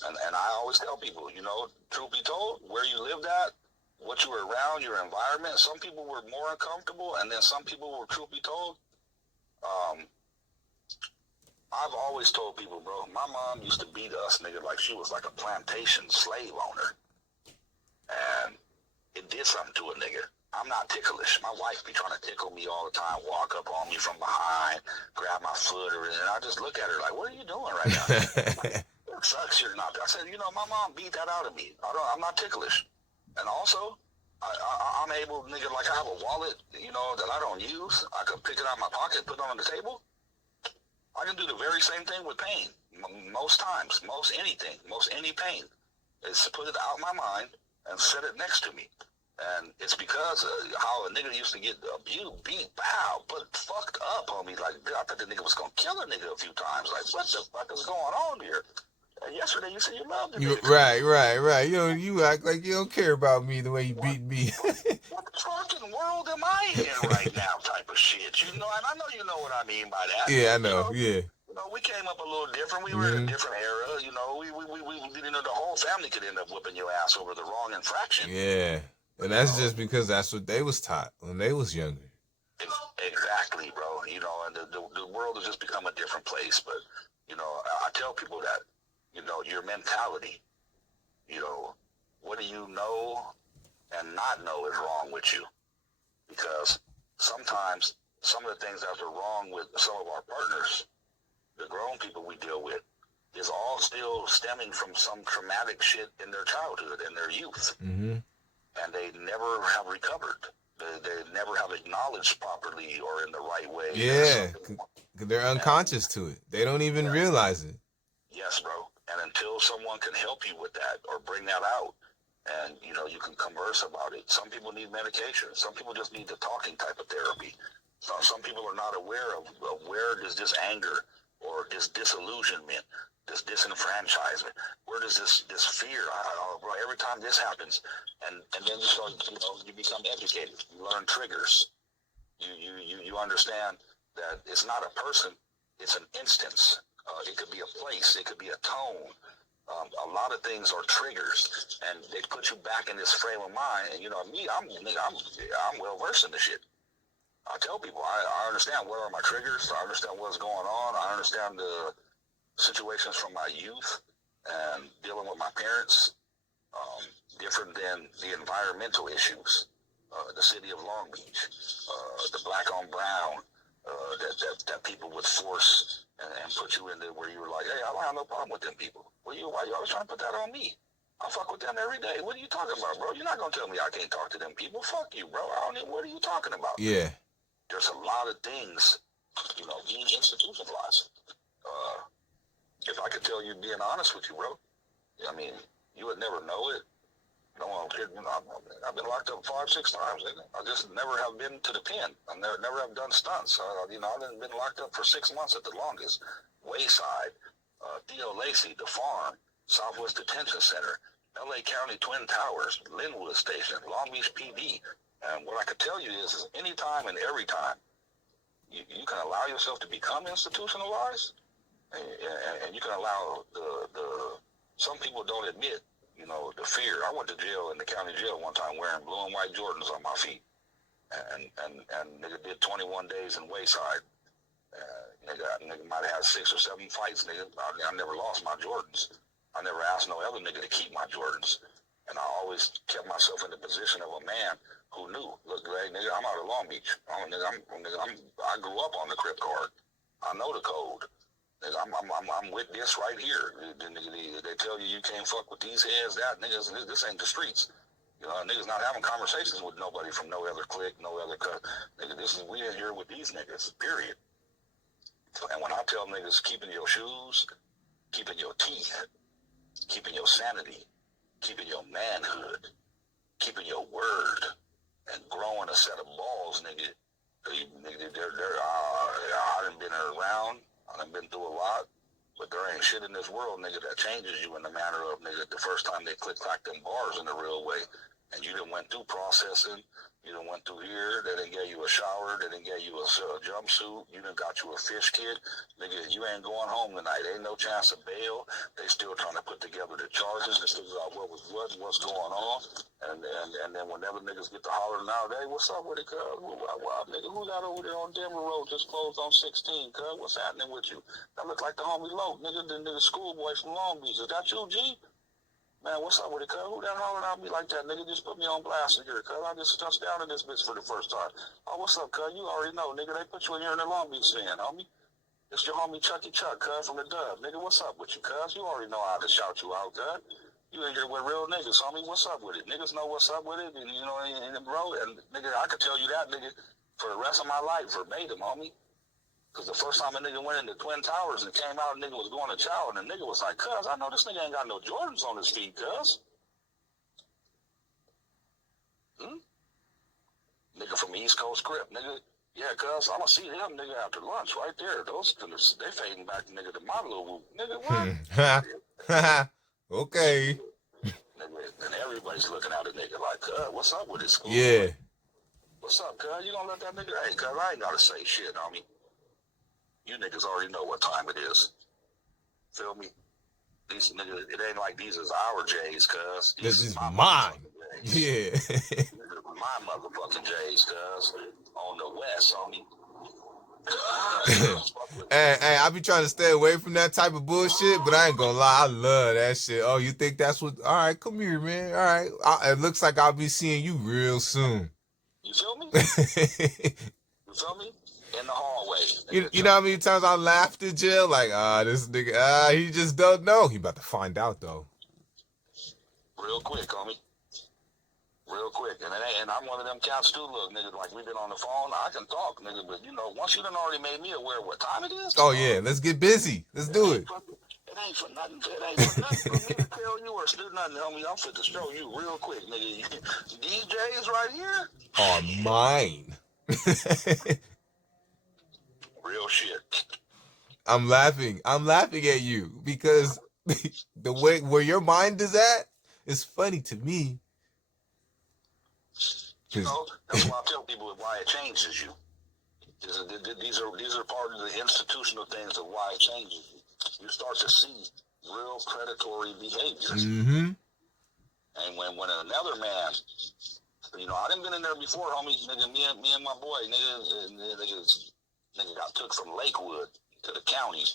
And I always tell people, you know, truth be told, where you lived at, what you were around, your environment, some people were more uncomfortable, and then some people were, truth be told, I've always told people, bro, my mom used to beat us, nigga, like she was like a plantation slave owner. And it did something to a nigga. I'm not ticklish. My wife be trying to tickle me all the time, walk up on me from behind, grab my foot, and I just look at her like, what are you doing right now? It sucks you're not. I said, my mom beat that out of me. I'm not ticklish. And also, I'm able, nigga, like I have a wallet, that I don't use. I can pick it out of my pocket, put it on the table. I can do the very same thing with pain. Most times, most any pain. Is to put it out of my mind and set it next to me. And it's because of how a nigga used to get abused, beat, pow, but fucked up on me. Like, I thought the nigga was going to kill a nigga a few times. Like, what the fuck is going on here? And yesterday you said you loved the nigga. Right. You act like you don't care about me the way you beat me. What fucking world am I in right now type of shit? And I know you know what I mean by that. Yeah, I know. Yeah. We came up a little different. We were in a different era. We the whole family could end up whipping your ass over the wrong infraction. Yeah. And that's just because that's what they was taught when they was younger. Exactly, bro. And the world has just become a different place. But, I tell people that, your mentality, what do you know and not know is wrong with you? Because sometimes some of the things that are wrong with some of our partners, the grown people we deal with, is all still stemming from some traumatic shit in their childhood and their youth. Mm-hmm. And they never have recovered. They never have acknowledged properly or in the right way. Yeah, they're unconscious to it. They don't even realize it. Yes, bro. And until someone can help you with that or bring that out, and you can converse about it. Some people need medication. Some people just need the talking type of therapy. Some people are not aware of where does this anger or this disillusionment, this disenfranchisement, where does this fear? Bro, every time this happens, and then you start, you become educated. You learn triggers. You understand that it's not a person, it's an instance. It could be a place, it could be a tone. A lot of things are triggers, and they put you back in this frame of mind. And me, I'm well versed in the shit. I tell people, I understand what are my triggers. I understand what's going on. I understand the situations from my youth and dealing with my parents, different than the environmental issues. The city of Long Beach, the black on brown, that people would force and put you in there where you were like, hey, I don't have no problem with them people. Why you always trying to put that on me? I fuck with them every day. What are you talking about, bro? You're not going to tell me I can't talk to them people. Fuck you, bro. What are you talking about? Yeah. There's a lot of things, being institutionalized. If I could tell you being honest with you, bro, I mean, you would never know it. No one kid, I've been locked up 5-6 times. I just never have been to the pen. I never have done stunts. I've been locked up for 6 months at the longest. Wayside, Theo Lacey, the farm, Southwest Detention Center, LA County Twin Towers, Linwood Station, Long Beach PD. And what I could tell you is anytime and every time you can allow yourself to become institutionalized, and you can allow some people don't admit, the fear. I went to jail in the county jail one time wearing blue and white Jordans on my feet, and nigga did 21 days in Wayside. Nigga might have had 6 or 7 fights. Nigga, I never lost my Jordans. I never asked no other nigga to keep my Jordans, and I always kept myself in the position of a man who knew. Look, hey, nigga, I'm out of Long Beach. I grew up on the Crip card. I know the code. I'm with this right here. They tell you can't fuck with these heads, that niggas. This ain't the streets. Niggas not having conversations with nobody from no other clique, no other cut. Nigga, we in here with these niggas. Period. And when I tell niggas keeping your shoes, keeping your teeth, keeping your sanity, keeping your manhood, keeping your word, and growing a set of balls, nigga. I done been around. I done been through a lot, but there ain't shit in this world, nigga, that changes you in the manner of, nigga, the first time they click-clack them bars in the real way, and you done went through processing, you done went through here, they done gave you a shower, they done gave you a jumpsuit, you done got you a fish kit, nigga, you ain't going home tonight, ain't no chance of bail, they still trying to put together the charges, they figure out what was what, what's going on, and then whenever niggas get to hollering out, hey, what's up with it, cuz? Nigga, who's out over there on Denver Road, just closed on 16, cuz? What's happening with you? That look like the homie Loke, nigga, the schoolboy from Long Beach. Is that you, G? Man, what's up with it, cuz? Who that hollering at me like that? Nigga, just put me on blast here, cuz. I just touched down in this bitch for the first time. Oh, what's up, cuz? You already know, nigga. They put you in here in the Long Beach fan, homie. It's your homie Chucky Chuck, cuz, from the Dub. Nigga, what's up with you, cuz? You already know how to shout you out, cuz. You in here with real niggas, homie. What's up with it? Niggas know what's up with it, and you know, and bro, and nigga, I could tell you that, nigga, for the rest of my life, verbatim, homie. Because the first time a nigga went into Twin Towers and came out, a nigga was going to chow, and the nigga was like, cuz, I know this nigga ain't got no Jordans on his feet, cuz. Nigga from East Coast Script, nigga. Yeah, cuz, I'm gonna see them, nigga, after lunch right there. Those, they fading back, nigga, to my little, nigga, what? Okay. Nigga, and everybody's looking at a nigga like, cuz, what's up with this school? Yeah. What's up, cuz? You gonna let that nigga, hey, cuz, I ain't gotta say shit on me. You niggas already know what time it is. Feel me? These niggas, it ain't like these is our J's, cuz. This is mine. Yeah. My motherfucking J's, cuz. On the west, homie. Hey, I be trying to stay away from that type of bullshit, but I ain't gonna lie, I love that shit. Oh, you think that's what? All right, come here, man. All right, it looks like I'll be seeing you real soon. You feel me? You feel me? In the hallway. You know how many times I laughed in jail? Like, this nigga, he just don't know. He about to find out though. Real quick, homie. Real quick. And I'm one of them cats too, look, nigga, like we've been on the phone, I can talk, nigga, but you know, once you done already made me aware of what time it is. Oh yeah, let's get busy. Let's do it. It ain't for nothing. It ain't for nothing for me to tell you or do nothing, homie. I'm fit to show you real quick, nigga. These J's right here are mine. Real shit. I'm laughing at you because the way where your mind is at is funny to me. You know, that's why I tell people why it changes you. These are part of the institutional things of why it changes you. You start to see real predatory behaviors. Mm-hmm. And when another man, you know, I done been in there before, homie. Nigga, me and my boy, nigga got took from Lakewood to the county,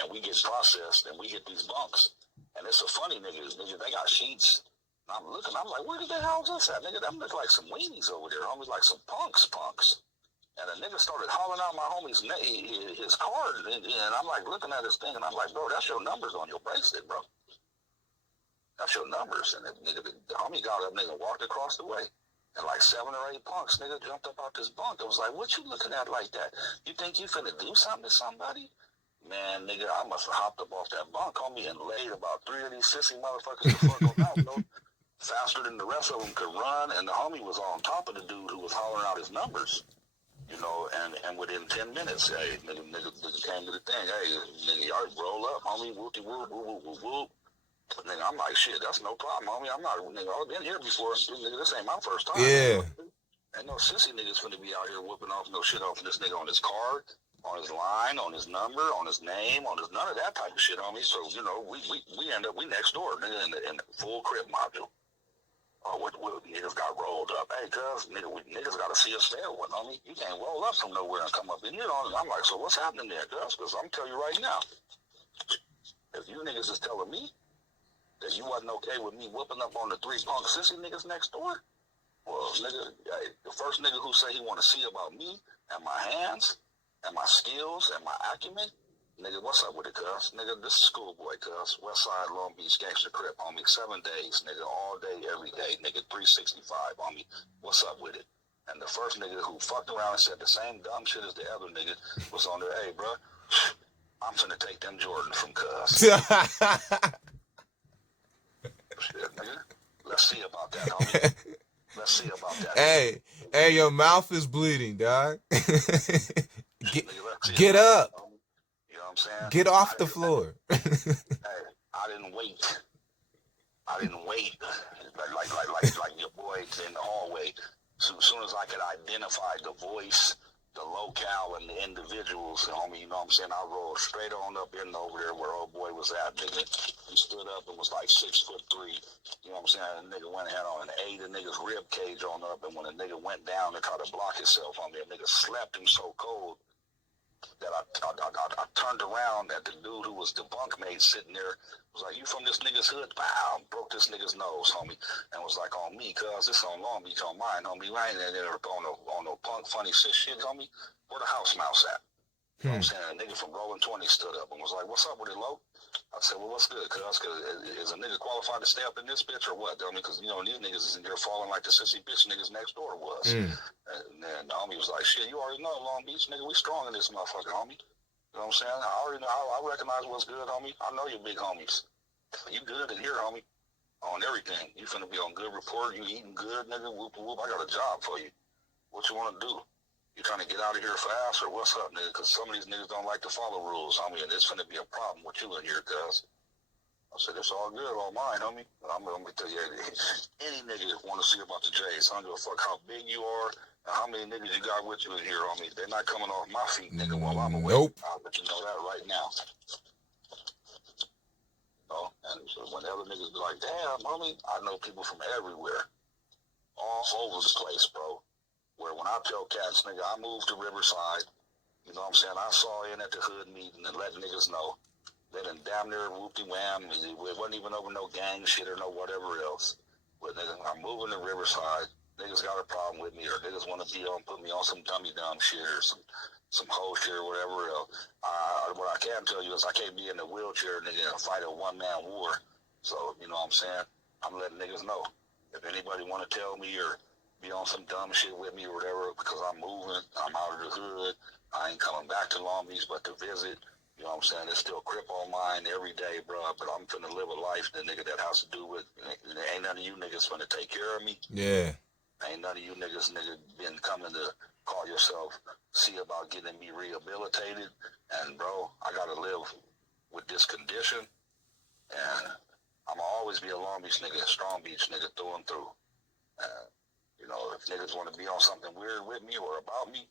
and we get processed, and we hit these bunks. And it's a funny nigga, they got sheets. And I'm looking, I'm like, where the hell is this at? Nigga, them look like some weenies over there, homies, like some punks. And a nigga started hollering out my homie's his card, and I'm like looking at his thing, and I'm like, bro, that's your numbers on your bracelet, bro. That's your numbers. And the homie got up, nigga, walked across the way. And like 7 or 8 punks, nigga, jumped up out this bunk. I was like, what you looking at like that? You think you finna do something to somebody? Man, nigga, I must have hopped up off that bunk, homie, and laid about 3 of these sissy motherfuckers the fuck on out, bro. Faster than the rest of them could run, and the homie was on top of the dude who was hollering out his numbers. You know, and within 10 minutes, hey, nigga came to the thing. Hey, nigga, y'all roll up, homie, whoop-de-whoop, whoop. Nigga, I'm like, shit, that's no problem, homie. I'm not, nigga, I've been here before. Nigga, this ain't my first time. Yeah. Ain't no sissy niggas finna be out here whooping off no shit off this nigga on his card, on his line, on his number, on his name, on his none of that type of shit, homie. So, you know, we end up, we next door, nigga, in the full crib module. Oh, what niggas got rolled up. Hey, cuz, niggas got to see us there with, homie. You can't roll up from nowhere and come up in here. I'm like, so what's happening there, cuz? Because I'm telling you right now, if you niggas is telling me that you wasn't okay with me whooping up on the 3 punk sissy niggas next door, well, nigga, hey, the first nigga who say he want to see about me and my hands and my skills and my acumen, nigga, what's up with it, cuz? Nigga, this is schoolboy, cuz. Westside, Long Beach, Gangster Crip, homie. 7 days, nigga, all day, every day, nigga, 365, homie. What's up with it? And the first nigga who fucked around and said the same dumb shit as the other nigga was on there, hey, bro, I'm finna take them Jordans from cuz. Shit, nigga. Let's see about that, homie. Let's see about that. Hey, your mouth is bleeding, dog. Get up. That, you know what I'm saying? Get off the floor. Hey, I didn't wait. Like your boy in the hallway. So as soon as I could identify the voice, the locale, and the individuals, homie, you know what I'm saying? I rolled straight on up in over there where old boy was at, nigga. He stood up and was like 6'3". You know what I'm saying? The nigga went ahead on and ate a nigga's rib cage on up, and when the nigga went down to try to block himself on there, nigga slept him so cold. that I turned around at the dude who was the bunkmate sitting there. Was like, you from this nigga's hood? Pow! Broke this nigga's nose, homie. And was like, on me, cuz this on Long Beach on mine, homie. I ain't there on no punk funny shit, homie. Where the house mouse at? You know what I'm saying? A nigga from Rolling 20 stood up and was like, what's up with it, Lo? I said, well, what's good, cuz? Is a nigga qualified to stay up in this bitch or what? I mean, because, you know, these niggas is in there falling like the sissy bitch niggas next door was. And then the homie was like, shit, you already know, Long Beach, nigga, we strong in this motherfucker, homie. You know what I'm saying? I already know, I recognize what's good, homie. I know you big homies. You good in here, homie, on everything. You finna be on good report. You eating good, nigga. Whoop, whoop. I got a job for you. What you want to do? You trying to get out of here fast or what's up, nigga? Because some of these niggas don't like to follow rules, homie, and it's finna be a problem with you in here, cuz. I said, it's all good on mine, homie. But I'm gonna tell you, any nigga want to see about the Jays. I don't give a fuck how big you are and how many niggas you got with you in here, homie. They're not coming off my feet, nigga, while I'm away. Nope. I'll let you know that right now. And so when other niggas be like, damn, homie, I know people from everywhere, all over the place, bro. Where when I tell cats, nigga, I moved to Riverside, you know what I'm saying? I saw in at the hood meeting and let niggas know. They done damn near whoop-de-wham. It wasn't even over no gang shit or no whatever else. But nigga, I'm moving to Riverside. Niggas got a problem with me or niggas want to put me on some dumb shit or some whole shit or whatever else. What I can tell you is I can't be in a wheelchair, nigga, and fight a one-man war. So, you know what I'm saying? I'm letting niggas know. If anybody want to tell me or be on some dumb shit with me or whatever because I'm moving, I'm out of the hood, I ain't coming back to Long Beach but to visit, you know what I'm saying? It's still crip on mine every day, bro, but I'm finna live a life that nigga that has to do with, ain't none of you niggas finna take care of me. Yeah. Ain't none of you niggas, been coming to call yourself, see about getting me rehabilitated. And, bro, I gotta live with this condition. And I'm gonna always be a Long Beach nigga, a Strong Beach nigga through and through. You know, if niggas want to be on something weird with me or about me,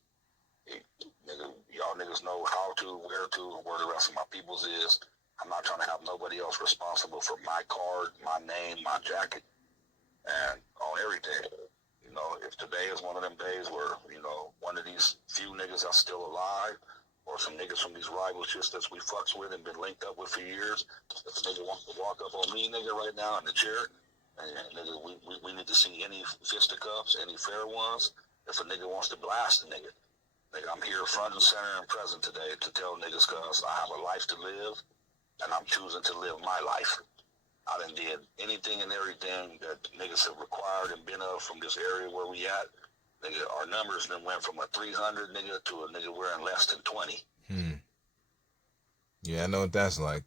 y'all niggas know how to, where the rest of my people's is. I'm not trying to have nobody else responsible for my card, my name, my jacket, and on everything. You know, if today is one of them days where, you know, one of these few niggas are still alive, or some niggas from these rival shits that we fucks with and been linked up with for years, if a nigga wants to walk up on me, nigga, right now in the chair, and nigga, we need to see any fisticuffs, any fair ones. If a nigga wants to blast a nigga, I'm here front and center and present today to tell niggas cuz I have a life to live, and I'm choosing to live my life. I done did anything and everything that niggas have required and been of from this area where we at. Nigga, our numbers then went from a 300 nigga to a nigga wearing less than 20. Yeah, I know what that's like.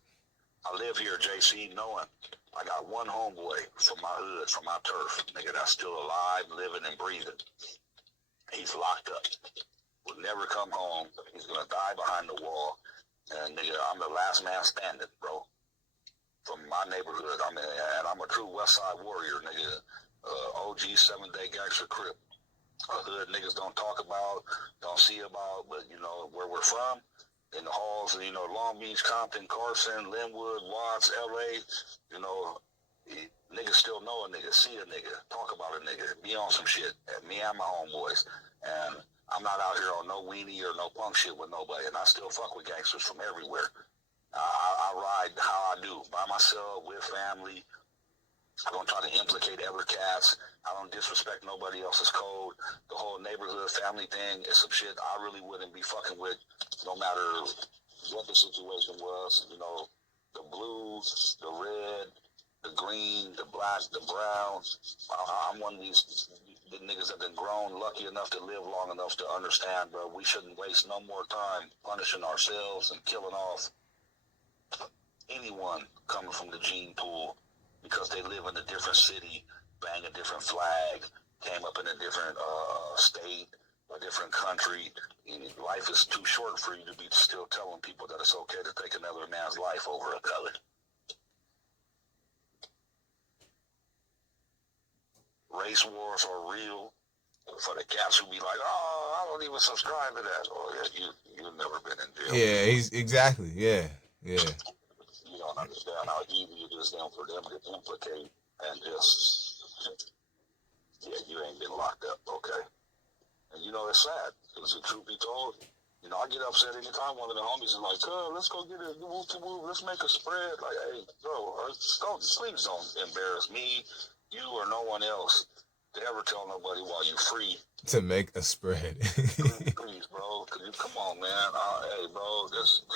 I live here, JC, knowing I got one homeboy from my hood, from my turf, nigga, that's still alive, living and breathing. He's locked up. Will never come home. He's gonna die behind the wall. And nigga, I'm the last man standing, bro. From my neighborhood. I'm a true West Side warrior, nigga. OG 7-day gangster crip. A hood niggas don't talk about, don't see about, but you know, where we're from, in the halls of, you know, Long Beach, Compton, Carson, Linwood, Watts, LA, you know, niggas still know a nigga, see a nigga, talk about a nigga, be on some shit. And me and my homeboys. And I'm not out here on no weenie or no punk shit with nobody, and I still fuck with gangsters from everywhere. I ride how I do, by myself, with family. I don't try to implicate other cats. I don't disrespect nobody else's code. The whole neighborhood family thing is some shit I really wouldn't be fucking with, no matter what the situation was. You know, the blue, the red, the green, the black, the brown. I'm one of these the niggas that been grown, lucky enough to live long enough to understand, bro, we shouldn't waste no more time punishing ourselves and killing off anyone coming from the gene pool because they live in a different city, bang a different flag, came up in a different state, a different country. Life is too short for you to be still telling people that it's okay to take another man's life over a color. Race wars are real. For the cats who be like, oh, I don't even subscribe to that. Oh, yeah, you've never been in jail. Yeah, he's exactly. Yeah. You don't understand how easy it is then for them to implicate and just, yeah, you ain't been locked up, okay? And you know, it's sad, because the truth be told, You know, I get upset anytime one of the homies is like, let's go get it, move to move, let's make a spread. Like, hey, bro, please don't embarrass me, you, or no one else to ever tell nobody while you're free. To make a spread. Please, bro, come on, man. Hey, bro, this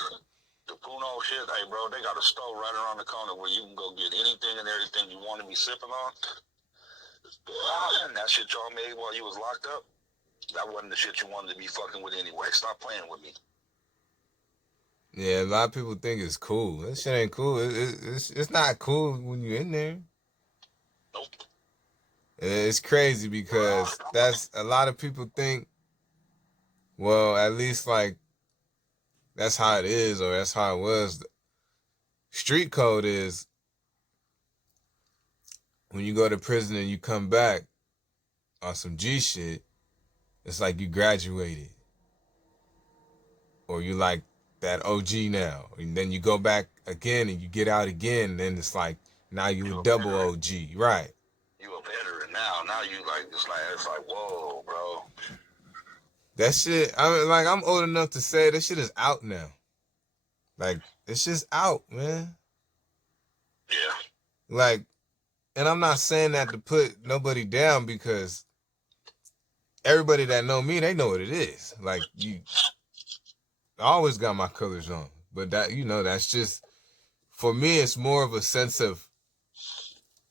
the Puno shit, hey, bro, they got a store right around the corner where you can go get anything and everything you want to be sipping on. And that shit y'all made while you was locked up, that wasn't the shit you wanted to be fucking with anyway. Stop playing with me. Yeah, a lot of people think it's cool. That shit ain't cool. It's not cool when you're in there. Nope. It's crazy because that's a lot of people think, well, at least like that's how it is or that's how it was. Street code is when you go to prison and you come back on some G shit, it's like you graduated. Or you like that OG now. And then you go back again and you get out again, and then it's like now you a double OG. Right. You a veteran now. Now you like it's like whoa, bro. That shit, I'm old enough to say that shit is out now. Like, it's just out, man. Yeah. Like, and I'm not saying that to put nobody down because everybody that know me, they know what it is. Like, I always got my colors on. But that, that's just, for me, it's more of a sense of,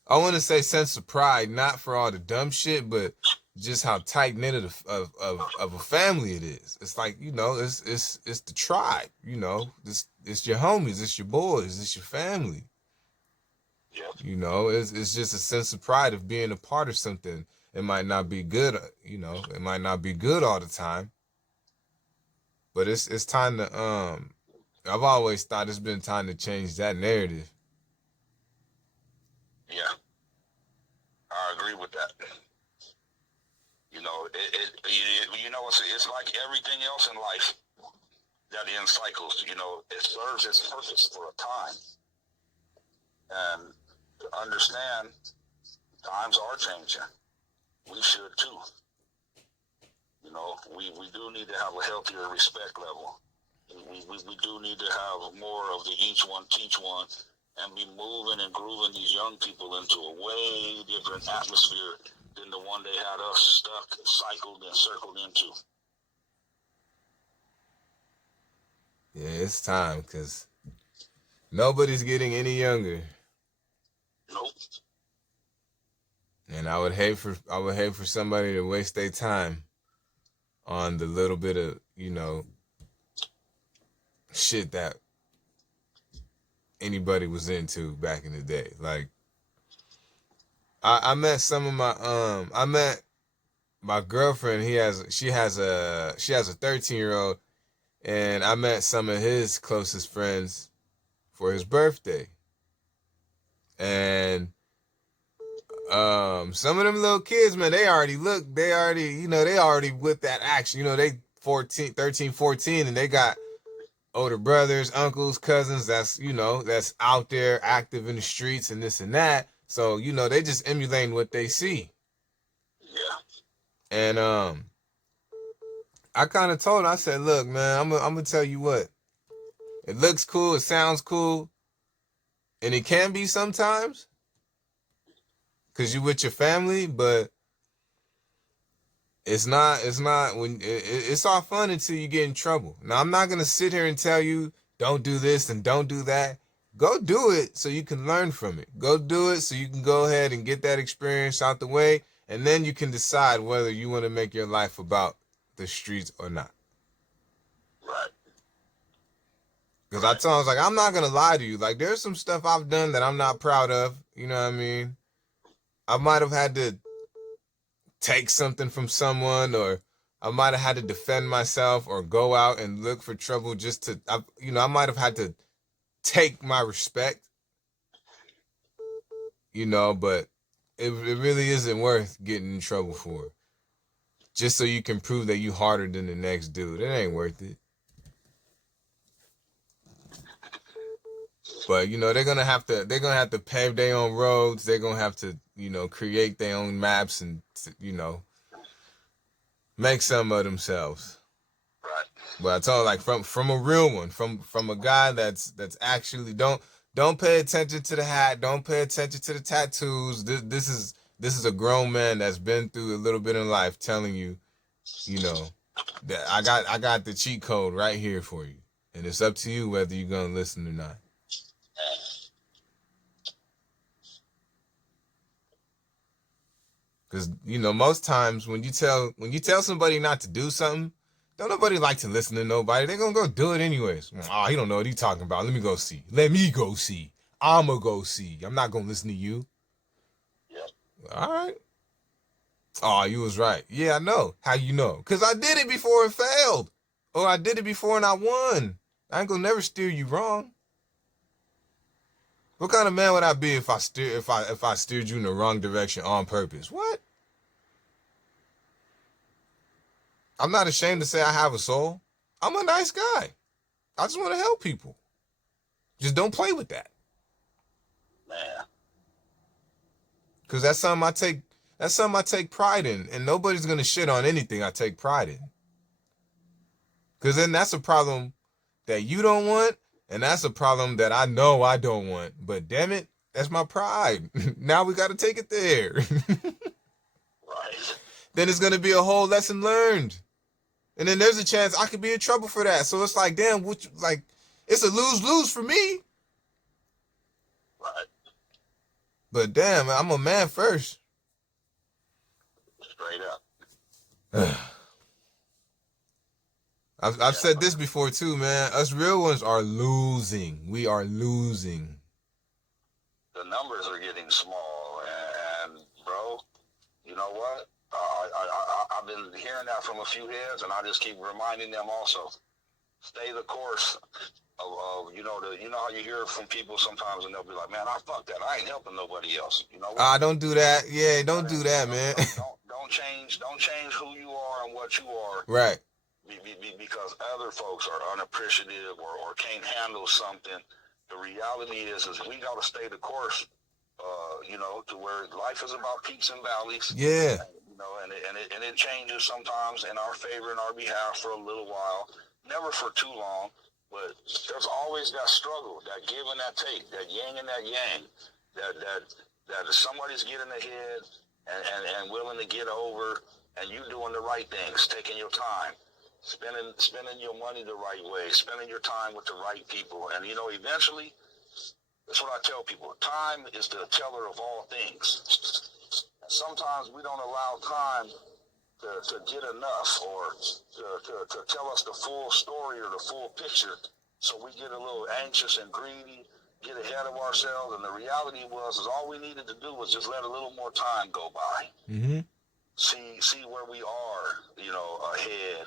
I want to say sense of pride, not for all the dumb shit, but just how tight knit of a family it is. It's like, it's the tribe, it's your homies, it's your boys, it's your family. Yep. It's just a sense of pride of being a part of something. It might not be good, it might not be good all the time. But it's time to I've always thought it's been time to change that narrative. Yeah. I agree with that. It's like everything else in life that in cycles, it serves its purpose for a time. And to understand, times are changing. We should too. We do need to have a healthier respect level. We do need to have more of the each one teach one and be moving and grooving these young people into a way different atmosphere than the one they had us stuck, cycled, and circled into. Yeah, it's time because nobody's getting any younger. Nope. And I would hate for somebody to waste their time on the little bit of, shit that anybody was into back in the day. Like, I met some of I met my girlfriend. She has a 13-year-old, and I met some of his closest friends for his birthday. And some of them little kids, man, they already with that action. They 13, 14, and they got older brothers, uncles, cousins that's out there active in the streets and this and that. So, they just emulating what they see. Yeah. And I kind of told her, I said, look, man, I'm gonna tell you what. It looks cool, it sounds cool, and it can be sometimes because you with your family, but it's not when it's all fun until you get in trouble. Now, I'm not gonna sit here and tell you don't do this and don't do that. Go do it so you can learn from it. Go do it so you can go ahead and get that experience out the way, and then you can decide whether you want to make your life about the streets or not. Right. Because I told him, I was like, I'm not gonna lie to you. Like, there's some stuff I've done that I'm not proud of. You know what I mean? I might have had to take something from someone, or I might have had to defend myself or go out and look for trouble just to, I might have had to take my respect, but it really isn't worth getting in trouble for. Just so you can prove that you harder than the next dude. It ain't worth it. But they're gonna have to pave their own roads. They're gonna have to create their own maps and make some of themselves. Right. But I told like from a real one, from a guy that's actually don't pay attention to the hat, don't pay attention to the tattoos. This is a grown man that's been through a little bit in life telling you, you know, that I got the cheat code right here for you. And it's up to you whether you're gonna listen or not. Because most times when you tell somebody not to do something, don't nobody like to listen to nobody. They're gonna go do it anyways. Oh, he don't know what he's talking about. Let me go see. I'ma go see. I'm not gonna listen to you. Yep. All right. Oh, you was right. Yeah, I know. How you know? Because I did it before and failed. Or I did it before and I won. I ain't gonna never steer you wrong. What kind of man would I be if I steered you in the wrong direction on purpose? What? I'm not ashamed to say I have a soul. I'm a nice guy. I just want to help people. Just don't play with that. Man. Cause that's something I take pride in. And nobody's gonna shit on anything I take pride in. Cause then that's a problem that you don't want, and that's a problem that I know I don't want. But damn it, that's my pride. Now we gotta take it there. Right. Then it's gonna be a whole lesson learned. And then there's a chance I could be in trouble for that. So it's like, damn, it's a lose-lose for me. Right. But damn, I'm a man first. Straight up. I've said this before too, man. Us real ones are losing. We are losing. The numbers are getting small, and bro, you know what? I've been hearing that from a few heads, and I just keep reminding them also, stay the course of you know how you hear from people sometimes, and they'll be like, man, I fuck that. I ain't helping nobody else. You know what? Don't do that. Yeah, don't do that, man. Don't change who you are and what you are. Right. Because other folks are unappreciative or can't handle something. The reality is we got to stay the course, to where life is about peaks and valleys. Yeah. And it changes sometimes in our favor and our behalf for a little while, never for too long. But there's always that struggle, that give and that take, that yin and that yang, that if somebody's getting ahead and willing to get over, and you doing the right things, taking your time, spending your money the right way, spending your time with the right people. And, eventually, that's what I tell people. Time is the teller of all things. And sometimes we don't allow time to get enough or to tell us the full story or the full picture. So we get a little anxious and greedy, get ahead of ourselves. And the reality is all we needed to do was just let a little more time go by. Mm-hmm. See where we are, ahead,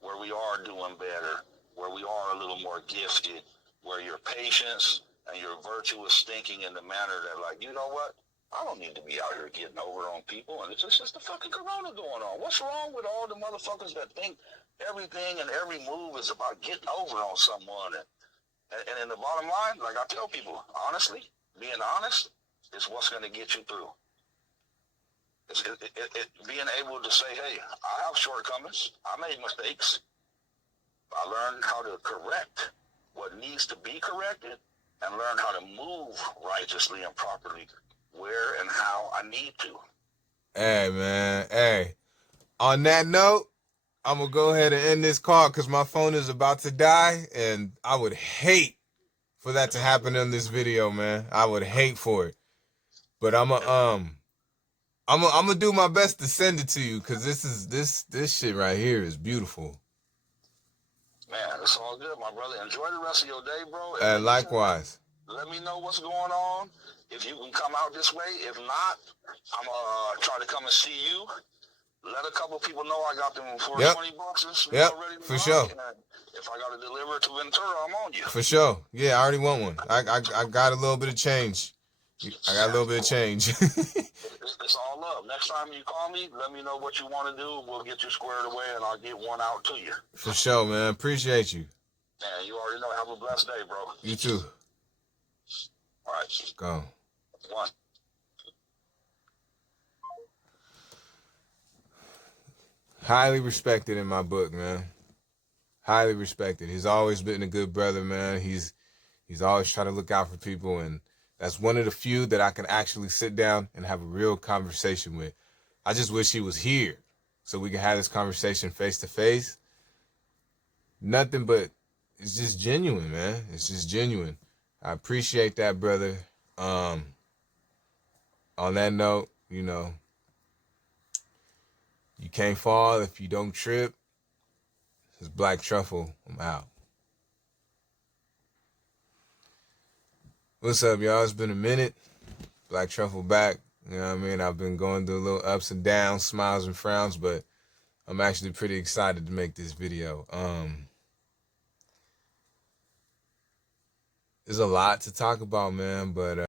where we are doing better, where we are a little more gifted, where your patience and your virtuous thinking in the manner that, like, you know what? I don't need to be out here getting over on people, and it's just the fucking corona going on. What's wrong with all the motherfuckers that think everything and every move is about getting over on someone? And in the bottom line, like I tell people, honestly, being honest is what's going to get you through. Being able to say, hey, I have shortcomings. I made mistakes. I learned how to correct what needs to be corrected and learn how to move righteously and properly where and how I need to. Hey, man. Hey. On that note, I'm going to go ahead and end this call because my phone is about to die, and I would hate for that to happen in this video, man. I would hate for it. But I'm gonna do my best to send it to you because this shit right here is beautiful. Man, it's all good, my brother. Enjoy the rest of your day, bro. And likewise. Let me know what's going on. If you can come out this way. If not, I'm going to try to come and see you. Let a couple people know I got them for 20 boxes. Yep, for sure. If I got to deliver it to Ventura, I'm on you. For sure. Yeah, I already want one. I got a little bit of change. I got a little bit of change. It's all up. Next time you call me, let me know what you want to do. We'll get you squared away, and I'll get one out to you. For sure, man. Appreciate you. Man, you already know. Have a blessed day, bro. You too. All right. Go. One. Highly respected in my book, man. highly respected. He's always been a good brother, man. He's always trying to look out for people, and that's one of the few that I can actually sit down and have a real conversation with. I just wish he was here so we can have this conversation face to face. Nothing but it's just genuine, man. It's just genuine. I appreciate that, brother. On that note, you know, you can't fall if you don't trip. It's Black Truffle. I'm out. What's up, y'all? It's been a minute. Black Truffle back. You know what I mean? I've been going through a little ups and downs, smiles and frowns, but I'm actually pretty excited to make this video. There's a lot to talk about, man, but